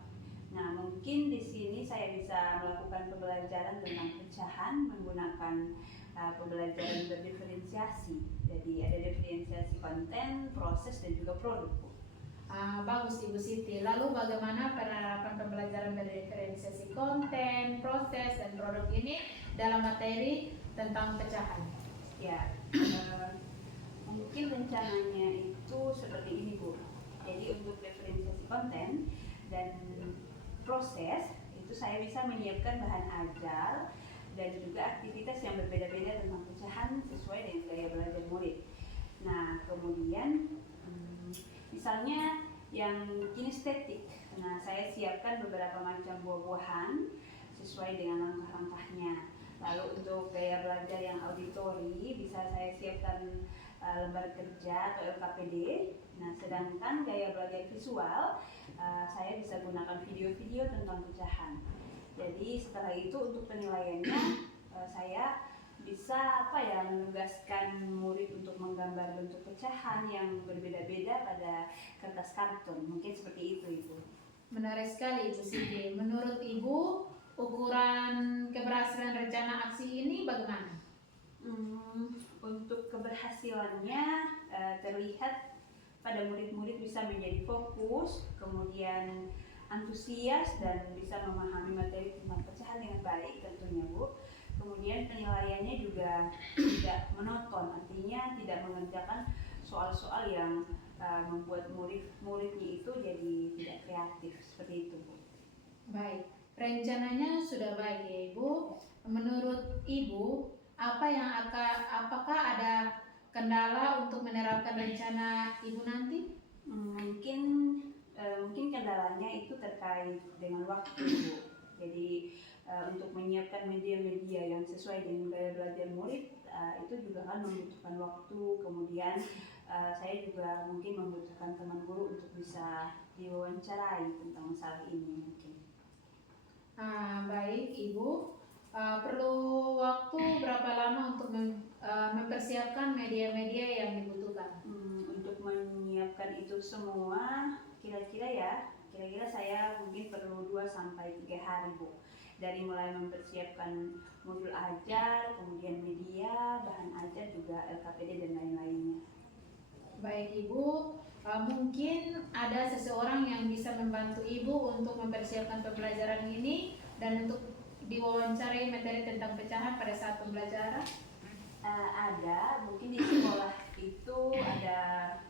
Nah, mungkin di sini saya bisa melakukan pembelajaran tentang pecahan menggunakan pembelajaran berdiferensiasi. Jadi ada diferensiasi konten, proses, dan juga produk. Bagus Ibu Siti. Lalu bagaimana penerapan pembelajaran berdiferensiasi konten, proses, dan produk ini dalam materi tentang pecahan? Ya, mungkin rencananya itu seperti ini Bu. Jadi untuk diferensiasi konten dan proses itu saya bisa menyiapkan bahan ajar dan juga aktivitas yang berbeda-beda tentang pecahan sesuai dengan gaya belajar murid. Nah, kemudian misalnya yang kinestetik, nah saya siapkan beberapa macam buah-buahan sesuai dengan langkah-langkahnya. Lalu untuk gaya belajar yang auditori bisa saya siapkan lembar kerja atau LKPD. Nah, sedangkan gaya belajar visual saya bisa gunakan video-video tentang pecahan. Jadi setelah itu untuk penilaiannya saya bisa menugaskan murid untuk menggambar bentuk pecahan yang berbeda-beda pada kertas karton. Mungkin seperti itu Ibu. Menarik sekali Ibu Siti. Menurut Ibu, ukuran keberhasilan rencana aksi ini bagaimana? Untuk keberhasilannya terlihat pada murid-murid bisa menjadi fokus, kemudian antusias dan bisa memahami materi tentang pecahan dengan baik tentunya Bu. Kemudian penilaiannya juga tidak monoton, artinya tidak mengerjakan soal-soal yang membuat muridnya itu jadi tidak kreatif, seperti itu Bu. Baik, rencananya sudah baik ya Ibu. Menurut Ibu, apakah ada kendala untuk menerapkan rencana Ibu nanti? Mungkin kendalanya itu terkait dengan waktu Bu. Jadi untuk menyiapkan media-media yang sesuai dengan gaya belajar murid itu juga kan membutuhkan waktu. Kemudian saya juga mungkin membutuhkan teman guru untuk bisa diwawancarai tentang masalah ini mungkin. Baik Ibu, perlu waktu berapa lama untuk mempersiapkan media-media yang dibutuhkan? Untuk menyiapkan itu semua kira-kira saya mungkin perlu 2-3 hari Bu. Dari mulai mempersiapkan modul ajar, kemudian media, bahan ajar, juga LKPD dan lain-lainnya. Baik Ibu, mungkin ada seseorang yang bisa membantu Ibu untuk mempersiapkan pembelajaran ini dan untuk diwawancarai materi tentang pecahan pada saat pembelajaran? Ada, mungkin di sekolah itu ada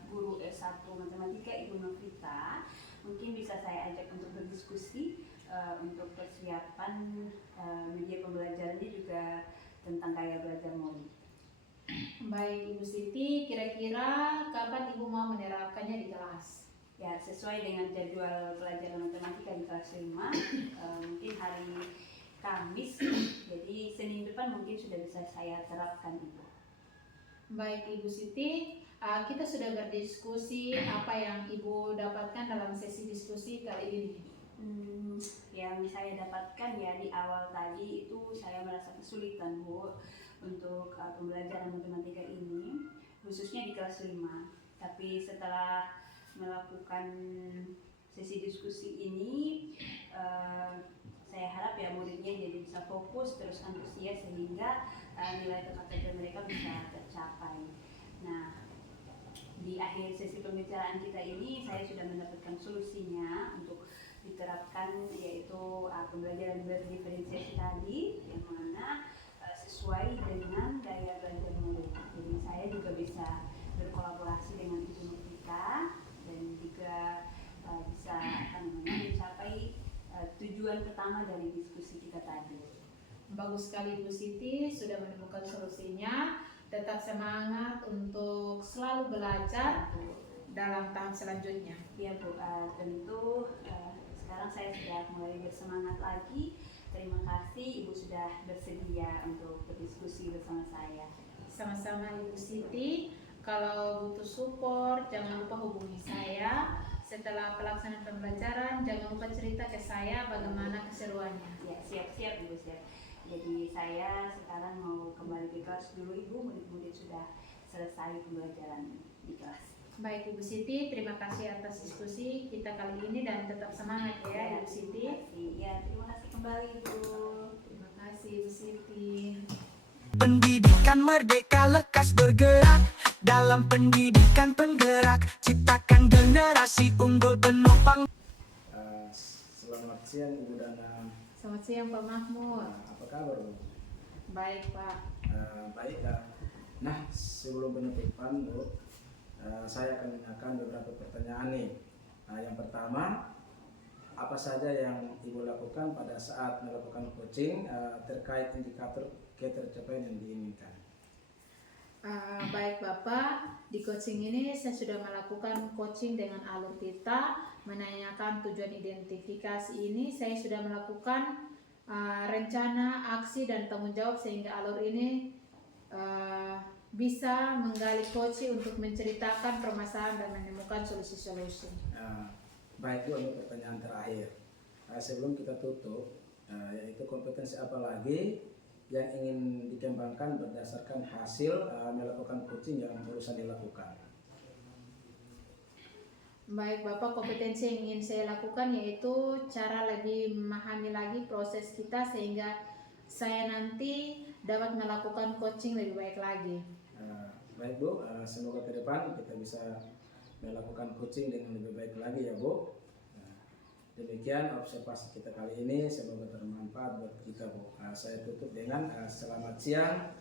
guru S1 matematika Ibu Novita. Mungkin bisa saya ajak untuk berdiskusi untuk persiapan media pembelajarannya juga tentang gaya belajar murid. Baik Ibu Siti, kira-kira kapan Ibu mau menerapkannya di kelas? Ya, sesuai dengan jadwal pelajaran matematika di kelas 5, mungkin hari Kamis, jadi Senin depan mungkin sudah bisa saya terapkan Ibu. Baik Ibu Siti, kita sudah berdiskusi apa yang Ibu dapatkan dalam sesi diskusi kali ini. Yang saya dapatkan ya di awal tadi itu saya merasa kesulitan Bu untuk pembelajaran matematika ini, khususnya di kelas 5. Tapi setelah melakukan sesi diskusi ini saya harap ya muridnya jadi bisa fokus terus antusias sehingga nilai TKP mereka bisa tercapai. Nah, di akhir sesi pembicaraan kita ini saya sudah mendapatkan solusinya untuk diterapkan, yaitu pembelajaran berdiferensiasi tadi yang mana sesuai dengan gaya belajar murid. Jadi saya juga bisa berkolaborasi dengan Ibu Novita dan juga bisa mencapai tujuan pertama dari diskusi kita tadi. Bagus sekali Ibu Siti sudah menemukan solusinya. Tetap semangat untuk selalu belajar dalam tahap selanjutnya. Ya Bu, tentu sekarang saya sudah mulai bersemangat lagi. Terima kasih Ibu sudah bersedia untuk berdiskusi bersama saya. Sama-sama Ibu Siti. Kalau butuh support jangan lupa hubungi saya. Setelah pelaksanaan pembelajaran jangan lupa cerita ke saya bagaimana keseruannya. Ya, siap-siap Ibu, siap. Jadi saya sekarang mau kembali ke kelas dulu Ibu, murid-murid sudah selesai pembelajaran di kelas. Baik Ibu Siti, terima kasih atas diskusi kita kali ini dan tetap semangat ya Ibu Siti. Ya, terima kasih kembali Ibu. Terima kasih Ibu Siti. Pendidikan merdeka lekas bergerak. Dalam pendidikan penggerak, ciptakan generasi unggul penopang. Selamat siang Ibu Dana. Selamat siang Pak Mahmud. Apa kabar Bu? Baik Pak. Baik. Nah, sebelum penutupan Bu, saya akan menanyakan beberapa pertanyaan nih. Yang pertama, apa saja yang Ibu lakukan pada saat melakukan coaching terkait indikator ketercapaian yang diinginkan? Baik Bapak, di coaching ini saya sudah melakukan coaching dengan alur pita, menanyakan tujuan identifikasi ini. Saya sudah melakukan rencana, aksi, dan tanggung jawab sehingga alur ini bisa menggali coach untuk menceritakan permasalahan dan menemukan solusi-solusi. Baik Bu, untuk pertanyaan terakhir. Sebelum kita tutup, yaitu kompetensi apa lagi yang ingin dikembangkan berdasarkan hasil melakukan coaching yang barusan dilakukan? Baik Bapak, kompetensi yang ingin saya lakukan yaitu cara lebih memahami lagi proses kita sehingga saya nanti dapat melakukan coaching lebih baik lagi. Baik Bu, semoga ke depan kita bisa melakukan coaching dengan lebih baik lagi ya Bu. Demikian observasi kita kali ini, semoga bermanfaat buat kita Bu. Saya tutup dengan selamat siang.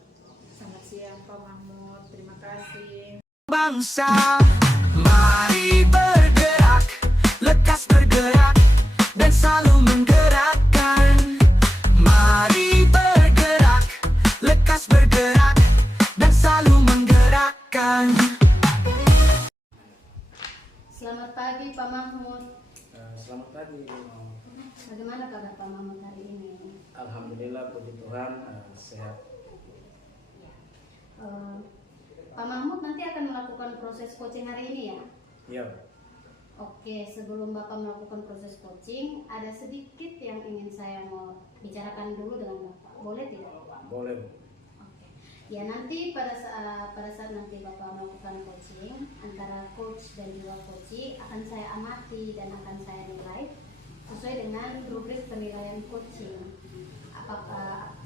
Selamat siang Pak Mahmud, terima kasih. Bangsa, mari bergerak, lekas bergerak, dan selalu menggerakkan. Mari bergerak, lekas bergerak, dan selalu menggerakkan. Selamat pagi Pak Mahmud. Selamat pagi. Bagaimana kabar Pak Mahmud hari ini? Alhamdulillah puji Tuhan sehat. Pak Mahmud nanti akan melakukan proses coaching hari ini ya? Iya. Oke, sebelum Bapak melakukan proses coaching, ada sedikit yang ingin saya mau bicarakan dulu dengan Bapak. Boleh tidak? Boleh Bu. Oke. Ya nanti pada saat nanti Bapak melakukan coaching, antara coach dan juga coachee akan saya amati dan akan saya nilai sesuai dengan rubrik penilaian coaching. Apakah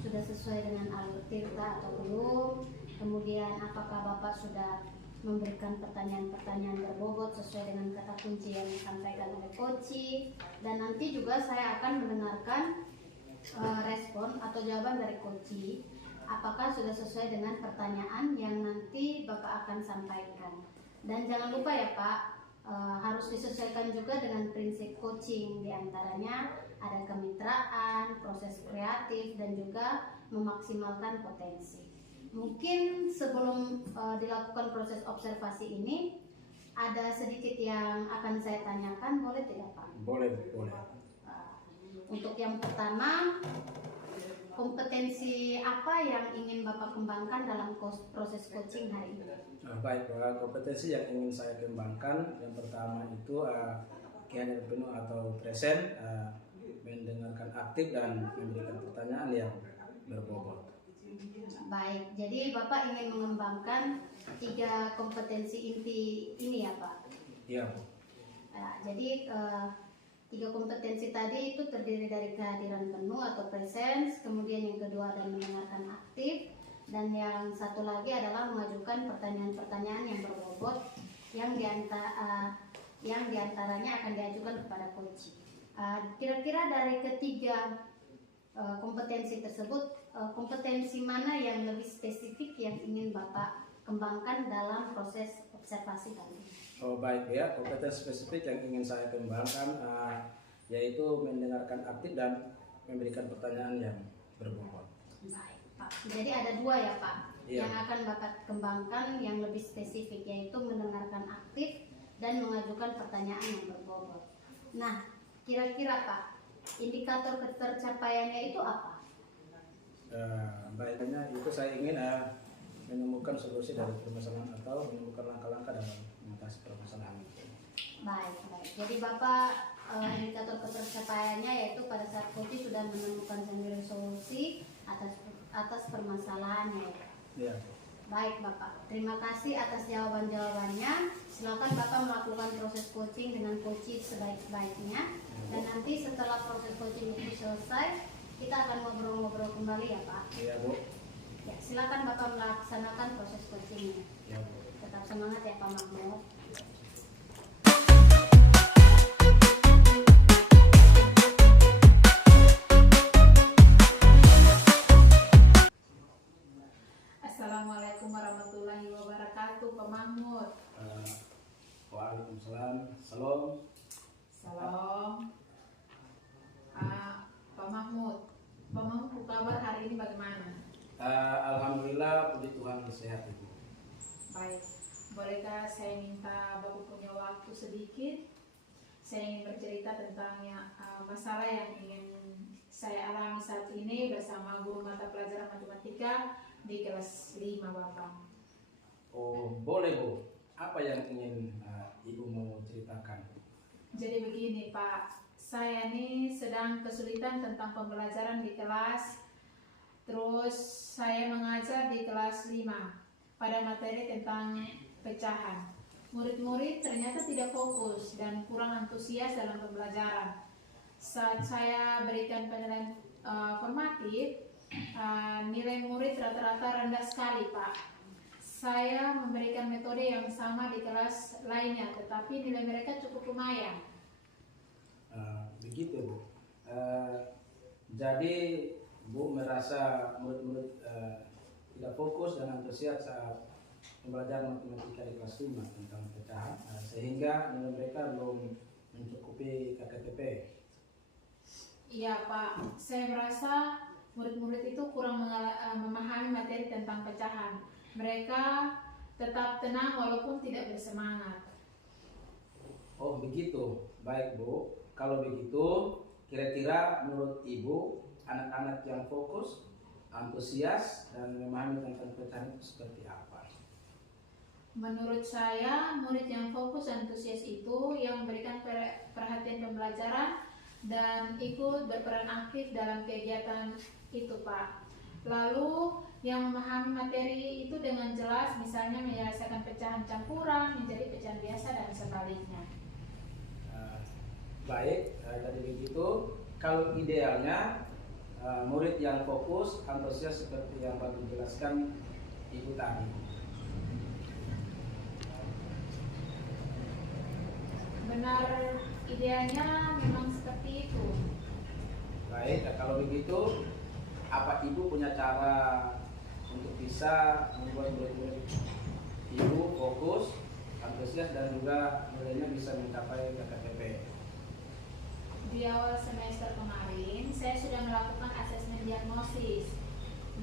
sudah sesuai dengan alur tirta atau belum? Kemudian apakah Bapak sudah memberikan pertanyaan-pertanyaan berbobot sesuai dengan kata kunci yang disampaikan oleh coachee? Dan nanti juga saya akan mendengarkan respon atau jawaban dari coachee. Apakah sudah sesuai dengan pertanyaan yang nanti Bapak akan sampaikan? Dan jangan lupa ya Pak, harus disesuaikan juga dengan prinsip coaching, diantaranya ada kemitraan, proses kreatif, dan juga memaksimalkan potensi. Mungkin sebelum dilakukan proses observasi ini, ada sedikit yang akan saya tanyakan, boleh tidak Pak? Boleh. Untuk yang pertama, kompetensi apa yang ingin Bapak kembangkan dalam proses coaching hari ini? Baik, kompetensi yang ingin saya kembangkan yang pertama itu kehadiran penuh atau present, mendengarkan aktif dan memberikan pertanyaan yang berbobot. Baik, jadi Bapak ingin mengembangkan 3 kompetensi inti ini ya Pak? Iya Bu. Jadi Tiga kompetensi tadi itu terdiri dari kehadiran penuh atau presence, kemudian yang kedua adalah mendengarkan aktif, dan yang satu lagi adalah mengajukan pertanyaan-pertanyaan yang berbobot yang diantaranya akan diajukan kepada coach. Kira-kira dari ketiga kompetensi tersebut, kompetensi mana yang lebih spesifik yang ingin Bapak kembangkan dalam proses observasi kali ini? Oh baik ya, kompetensi spesifik yang ingin saya kembangkan yaitu mendengarkan aktif dan memberikan pertanyaan yang berbobot. Baik, Pak. Jadi ada dua ya, Pak, Iya. yang akan Bapak kembangkan yang lebih spesifik, yaitu mendengarkan aktif dan mengajukan pertanyaan yang berbobot. Nah, kira-kira Pak, indikator ketercapaiannya itu apa? Baiknya itu saya ingin menemukan solusi dari permasalahan atau menemukan langkah-langkah dalam mengatasi permasalahan itu. Baik. Jadi Bapak, indikator ketercapaiannya yaitu pada saat coach sudah menemukan sendiri solusi atas permasalahannya. Iya. Baik Bapak, terima kasih atas jawaban-jawabannya. Silakan Bapak melakukan proses coaching dengan coach sebaik-baiknya. Dan nanti setelah proses coaching itu selesai, kita akan ngobrol-ngobrol kembali ya Pak. Iya Bu. Ya, silakan Bapak melaksanakan proses coachingnya. Iya Bu. Tetap semangat ya Pak Mahmud. Assalamualaikum warahmatullahi wabarakatuh, Pak Mahmud. Waalaikumsalam. Salam. Salam. Pak Mahmud, apa kabar hari ini bagaimana? Alhamdulillah, puji Tuhan sehat Ibu. Baik, bolehkah saya minta Bapak punya waktu sedikit? Saya ingin bercerita tentang masalah yang ingin saya alami saat ini bersama guru mata pelajaran matematika di kelas 5 Bapak. Oh boleh Bu. Apa yang ingin Ibu mau ceritakan? Jadi begini Pak, saya ini sedang kesulitan tentang pembelajaran di kelas. Terus saya mengajar di kelas 5 pada materi tentang pecahan. Murid-murid ternyata tidak fokus dan kurang antusias dalam pembelajaran. Saat saya berikan penilaian formatif, nilai murid rata-rata rendah sekali Pak. Saya memberikan metode yang sama di kelas lainnya, tetapi nilai mereka cukup lumayan. Begitu Bu. Jadi Bu merasa murid-murid tidak fokus dan antusias saat pembelajaran matematika di kelas 5 tentang pecahan, sehingga nilai mereka belum mencukupi KKTP. Iya Pak, saya merasa murid-murid itu kurang memahami materi tentang pecahan. Mereka tetap tenang walaupun tidak bersemangat. Oh begitu, baik Bu. Kalau begitu, kira-kira menurut Ibu anak-anak yang fokus, antusias, dan memahami tentang pecahan itu seperti apa? Menurut saya, murid yang fokus dan antusias itu yang memberikan perhatian pembelajaran dan ikut berperan aktif dalam kegiatan itu Pak. Lalu yang memahami materi itu dengan jelas, misalnya menyelesaikan pecahan campuran menjadi pecahan biasa dan sebaliknya. Baik, jadi begitu. Kalau idealnya murid yang fokus, antusias seperti yang baru dijelaskan Ibu tadi. Benar, idealnya memang seperti itu. Baik, kalau begitu, apa Ibu punya cara untuk bisa membuat murid-murid Ibu fokus, antusias, dan juga nilainya bisa mencapai KKTP? Di awal semester kemarin, saya sudah melakukan asesmen diagnosis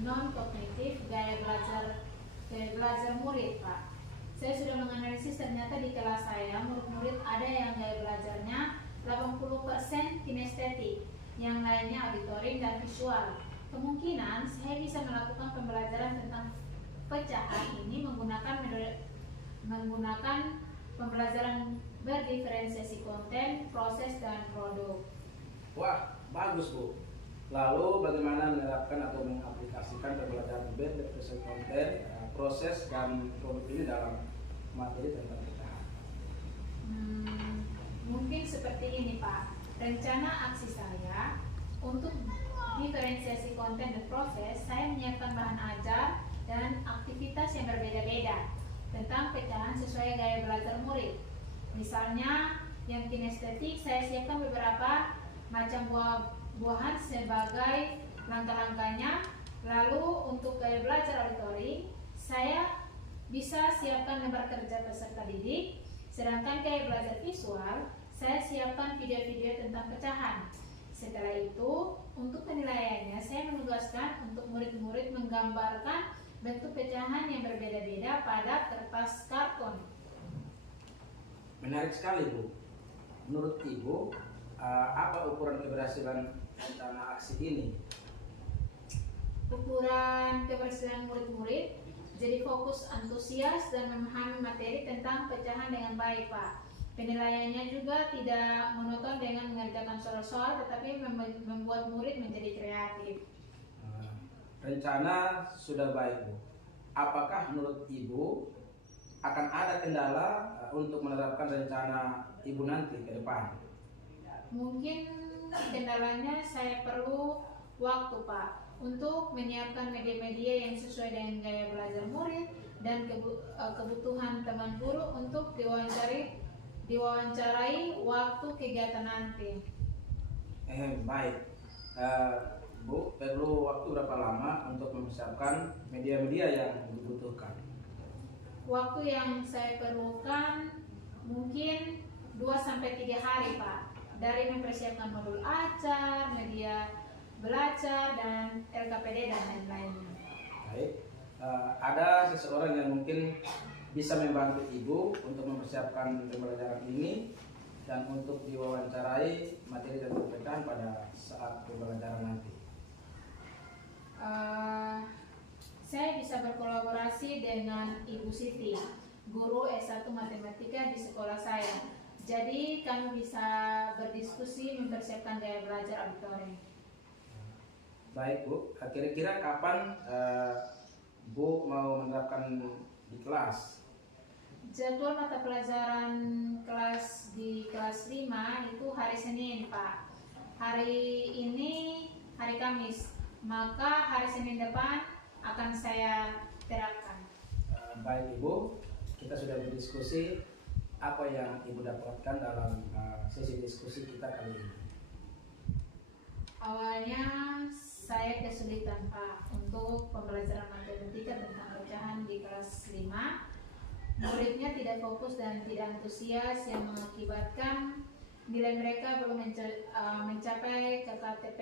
non-kognitif gaya belajar murid, Pak. Saya sudah menganalisis ternyata di kelas saya, murid-murid ada yang gaya belajarnya 80% kinestetik, yang lainnya auditorik dan visual. Kemungkinan saya bisa melakukan pembelajaran tentang pecahan ini menggunakan pembelajaran berdiferensiasi konten, proses, dan produk. Wah, bagus Bu. Lalu bagaimana menerapkan atau mengaplikasikan pembelajaran berdiferensiasi konten, proses, dan produk ini dalam materi tentang pecahan? Mungkin seperti ini Pak. rencana aksi saya untuk diferensiasi konten dan proses, saya menyiapkan bahan ajar dan aktivitas yang berbeda-beda tentang pecahan sesuai gaya belajar murid. Misalnya, yang kinestetik saya siapkan beberapa macam buah-buahan sebagai langkah-langkahnya. Lalu untuk gaya belajar auditori, saya bisa siapkan lembar kerja peserta didik. Sedangkan gaya belajar visual, saya siapkan video-video tentang pecahan. Setelah itu, untuk penilaiannya saya menugaskan untuk murid-murid menggambarkan bentuk pecahan yang berbeda-beda pada kertas karton. Menarik sekali, Bu. Menurut Ibu, apa ukuran keberhasilan rencana aksi ini? Ukuran keberhasilan murid-murid jadi fokus antusias dan memahami materi tentang pecahan dengan baik, Pak. Penilaiannya juga tidak monoton dengan mengerjakan soal-soal, tetapi membuat murid menjadi kreatif. Rencana sudah baik, Bu. Apakah menurut Ibu akan ada kendala untuk menerapkan rencana Ibu nanti ke depan? Mungkin kendalanya saya perlu waktu, Pak, untuk menyiapkan media-media yang sesuai dengan gaya belajar murid dan kebutuhan teman guru untuk diwawancarai waktu kegiatan nanti. Baik. Bu, perlu waktu berapa lama untuk mempersiapkan media-media yang dibutuhkan? Waktu yang saya perlukan mungkin 2-3 hari, Pak. Dari mempersiapkan modul ajar, media belajar, dan LKPD dan lain-lainnya. Baik. Ada seseorang yang mungkin bisa membantu Ibu untuk mempersiapkan pembelajaran ini dan untuk diwawancarai materi tentang pecahan pada saat pembelajaran nanti. Saya bisa berkolaborasi dengan Ibu Siti, guru S1 Matematika di sekolah saya. Jadi kami bisa berdiskusi mempersiapkan gaya belajar auditori. Baik, Bu. Kira-kira kapan Bu mau menerapkan di kelas? Jadwal mata pelajaran di kelas 5 itu hari Senin, Pak. Hari ini hari Kamis, maka hari Senin depan akan saya terapkan. Baik, Ibu, kita sudah berdiskusi apa yang Ibu dapatkan dalam sesi diskusi kita kali ini. Awalnya saya kesulitan, Pak, untuk pembelajaran matematika tentang pecahan di kelas 5. Muridnya tidak fokus dan tidak antusias yang mengakibatkan nilai mereka belum mencapai ke KTP.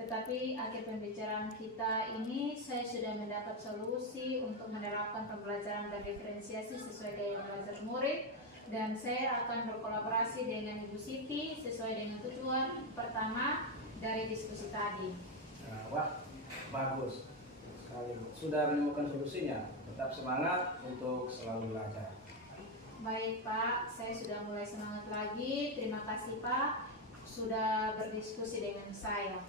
Tetapi akhir pembicaraan kita ini saya sudah mendapat solusi untuk menerapkan pembelajaran dan diferensiasi sesuai gaya belajar murid, dan saya akan berkolaborasi dengan Ibu Siti sesuai dengan tujuan pertama dari diskusi tadi. Wah, bagus sekali, Bu. Sudah menemukan solusinya. Tetap semangat untuk selalu belajar. Baik, Pak, saya sudah mulai semangat lagi. Terima kasih, Pak, sudah berdiskusi dengan saya.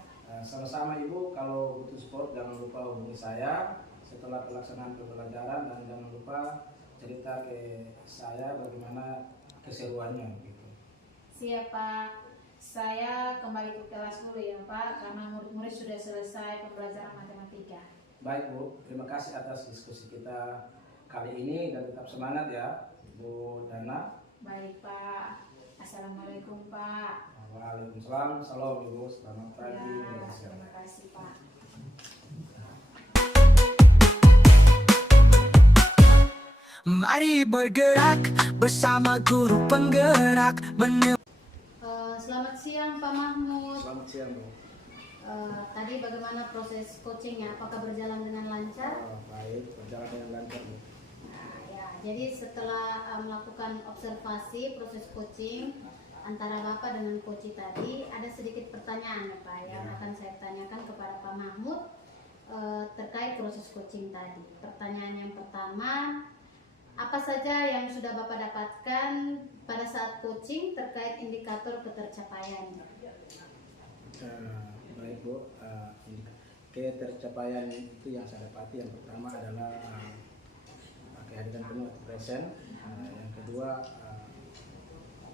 Sama-sama, Ibu. Kalau butuh support jangan lupa hubungi saya setelah pelaksanaan pembelajaran, dan jangan lupa cerita ke saya bagaimana keseruannya gitu. Siap, Pak. Saya kembali ke kelas dulu ya, Pak, karena murid-murid sudah selesai pembelajaran matematika. Baik, Bu. Terima kasih atas diskusi kita kali ini, dan tetap semangat ya, Bu Dana. Baik, Pak. Assalamualaikum, Pak. Waalaikumsalam. Salam, Ibu. Selamat pagi. Ya, dan siang. terima kasih, Pak. Mari bergerak bersama guru penggerak. Selamat siang, Pak Mahmud. Selamat siang, Bu. Tadi bagaimana proses coachingnya? Apakah berjalan dengan lancar? Baik, berjalan dengan lancar, Bu. Nah, ya, jadi setelah melakukan observasi proses coaching antara Bapak dengan coach tadi, ada sedikit pertanyaan ya, Pak, yang akan saya tanyakan kepada Pak Mahmud terkait proses coaching tadi. Pertanyaan yang pertama, apa saja yang sudah Bapak dapatkan pada saat coaching terkait indikator ketercapaian? Baik, Bu. Ketercapaian itu yang saya dapati, yang pertama adalah kehadiran penuh atau present. Yang kedua,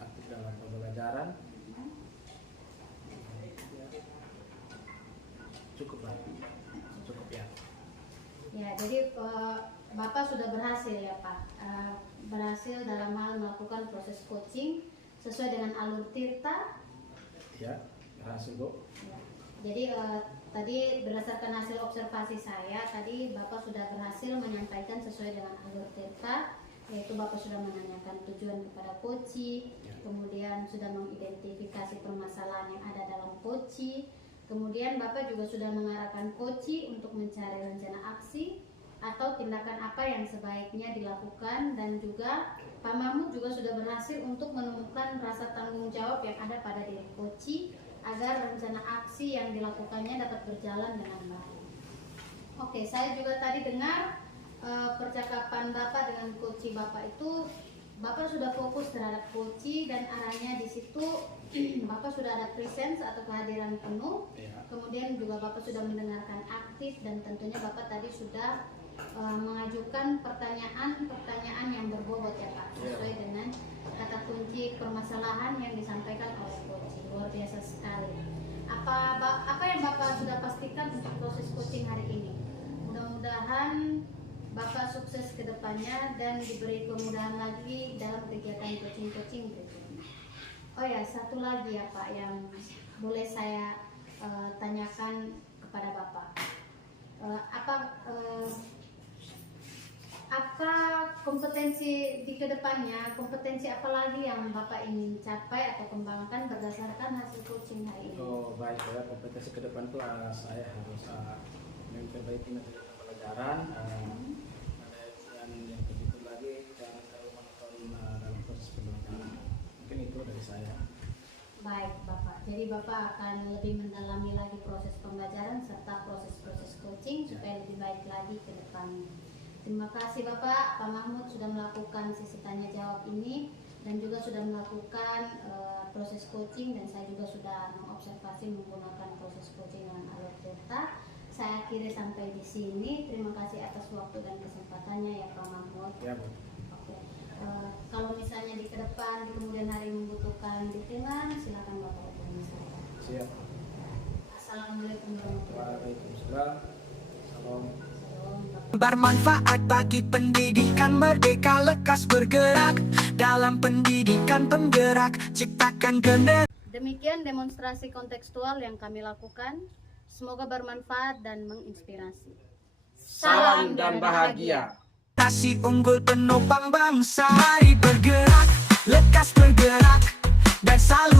aktif dalam pembelajaran. Jadi Bapak sudah berhasil ya Pak, berhasil dalam hal melakukan proses coaching sesuai dengan alur Tirta. Ya, berhasil Bu. Ya. Jadi tadi berdasarkan hasil observasi saya, tadi Bapak sudah berhasil menyampaikan sesuai dengan alur Tirta, yaitu Bapak sudah menanyakan tujuan kepada coaching, kemudian sudah mengidentifikasi permasalahan yang ada dalam coaching, kemudian Bapak juga sudah mengarahkan coaching untuk mencari rencana aksi atau tindakan apa yang sebaiknya dilakukan, dan juga Pak Mahmud juga sudah berhasil untuk menemukan rasa tanggung jawab yang ada pada diri coaching agar rencana aksi yang dilakukannya dapat berjalan dengan baik. Oke, saya juga tadi dengar percakapan Bapak dengan coaching Bapak itu, Bapak sudah fokus terhadap coaching dan arahnya di situ Bapak sudah ada presence atau kehadiran penuh. Kemudian juga Bapak sudah mendengarkan aktif, dan tentunya Bapak tadi sudah mengajukan pertanyaan yang berbobot ya Pak, sesuai dengan kata kunci permasalahan yang disampaikan oleh coaching. Luar biasa sekali. Apa yang Bapak sudah pastikan untuk proses coaching hari ini? Mudah-mudahan Bapak sukses ke depannya dan diberi kemudahan lagi dalam kegiatan coaching berikutnya. Oh ya, satu lagi ya Pak yang boleh saya tanyakan kepada Bapak. Apa kompetensi di kedepannya, kompetensi apa lagi yang Bapak ingin capai atau kembangkan berdasarkan hasil coaching hari ini? Oh baik ya, kompetensi ke depan itu saya harus memperbaiki metode pembelajaran, dan yang begitu lagi jangan terlalu monoton dalam proses pembelajaran. Mungkin itu dari saya. Baik Bapak, jadi Bapak akan lebih mendalami lagi proses pembelajaran serta proses-proses coaching supaya lebih baik lagi ke depannya. Terima kasih Bapak, Pak Mahmud sudah melakukan sesi tanya jawab ini dan juga sudah melakukan proses coaching, dan saya juga sudah mengobservasi menggunakan proses coaching dengan alur Tirta. Saya akhiri sampai di sini. Terima kasih atas waktu dan kesempatannya ya Pak Mahmud. Ya Bu. Oke. Kalau misalnya di kedepan di kemudian hari membutuhkan dukungan, silakan Bapak hubungi saya. Siap. Assalamualaikum warahmatullahi Waalaikumsalam. Salam. wabarakatuh. Bermanfaat bagi pendidikan merdeka, lekas bergerak dalam pendidikan penggerak, ciptakan generasi. Demikian demonstrasi kontekstual yang kami lakukan. Semoga bermanfaat dan menginspirasi. Salam dan bahagia. Nasi unggul penopang bangsa, mari bergerak, lekas bergerak, dan salam.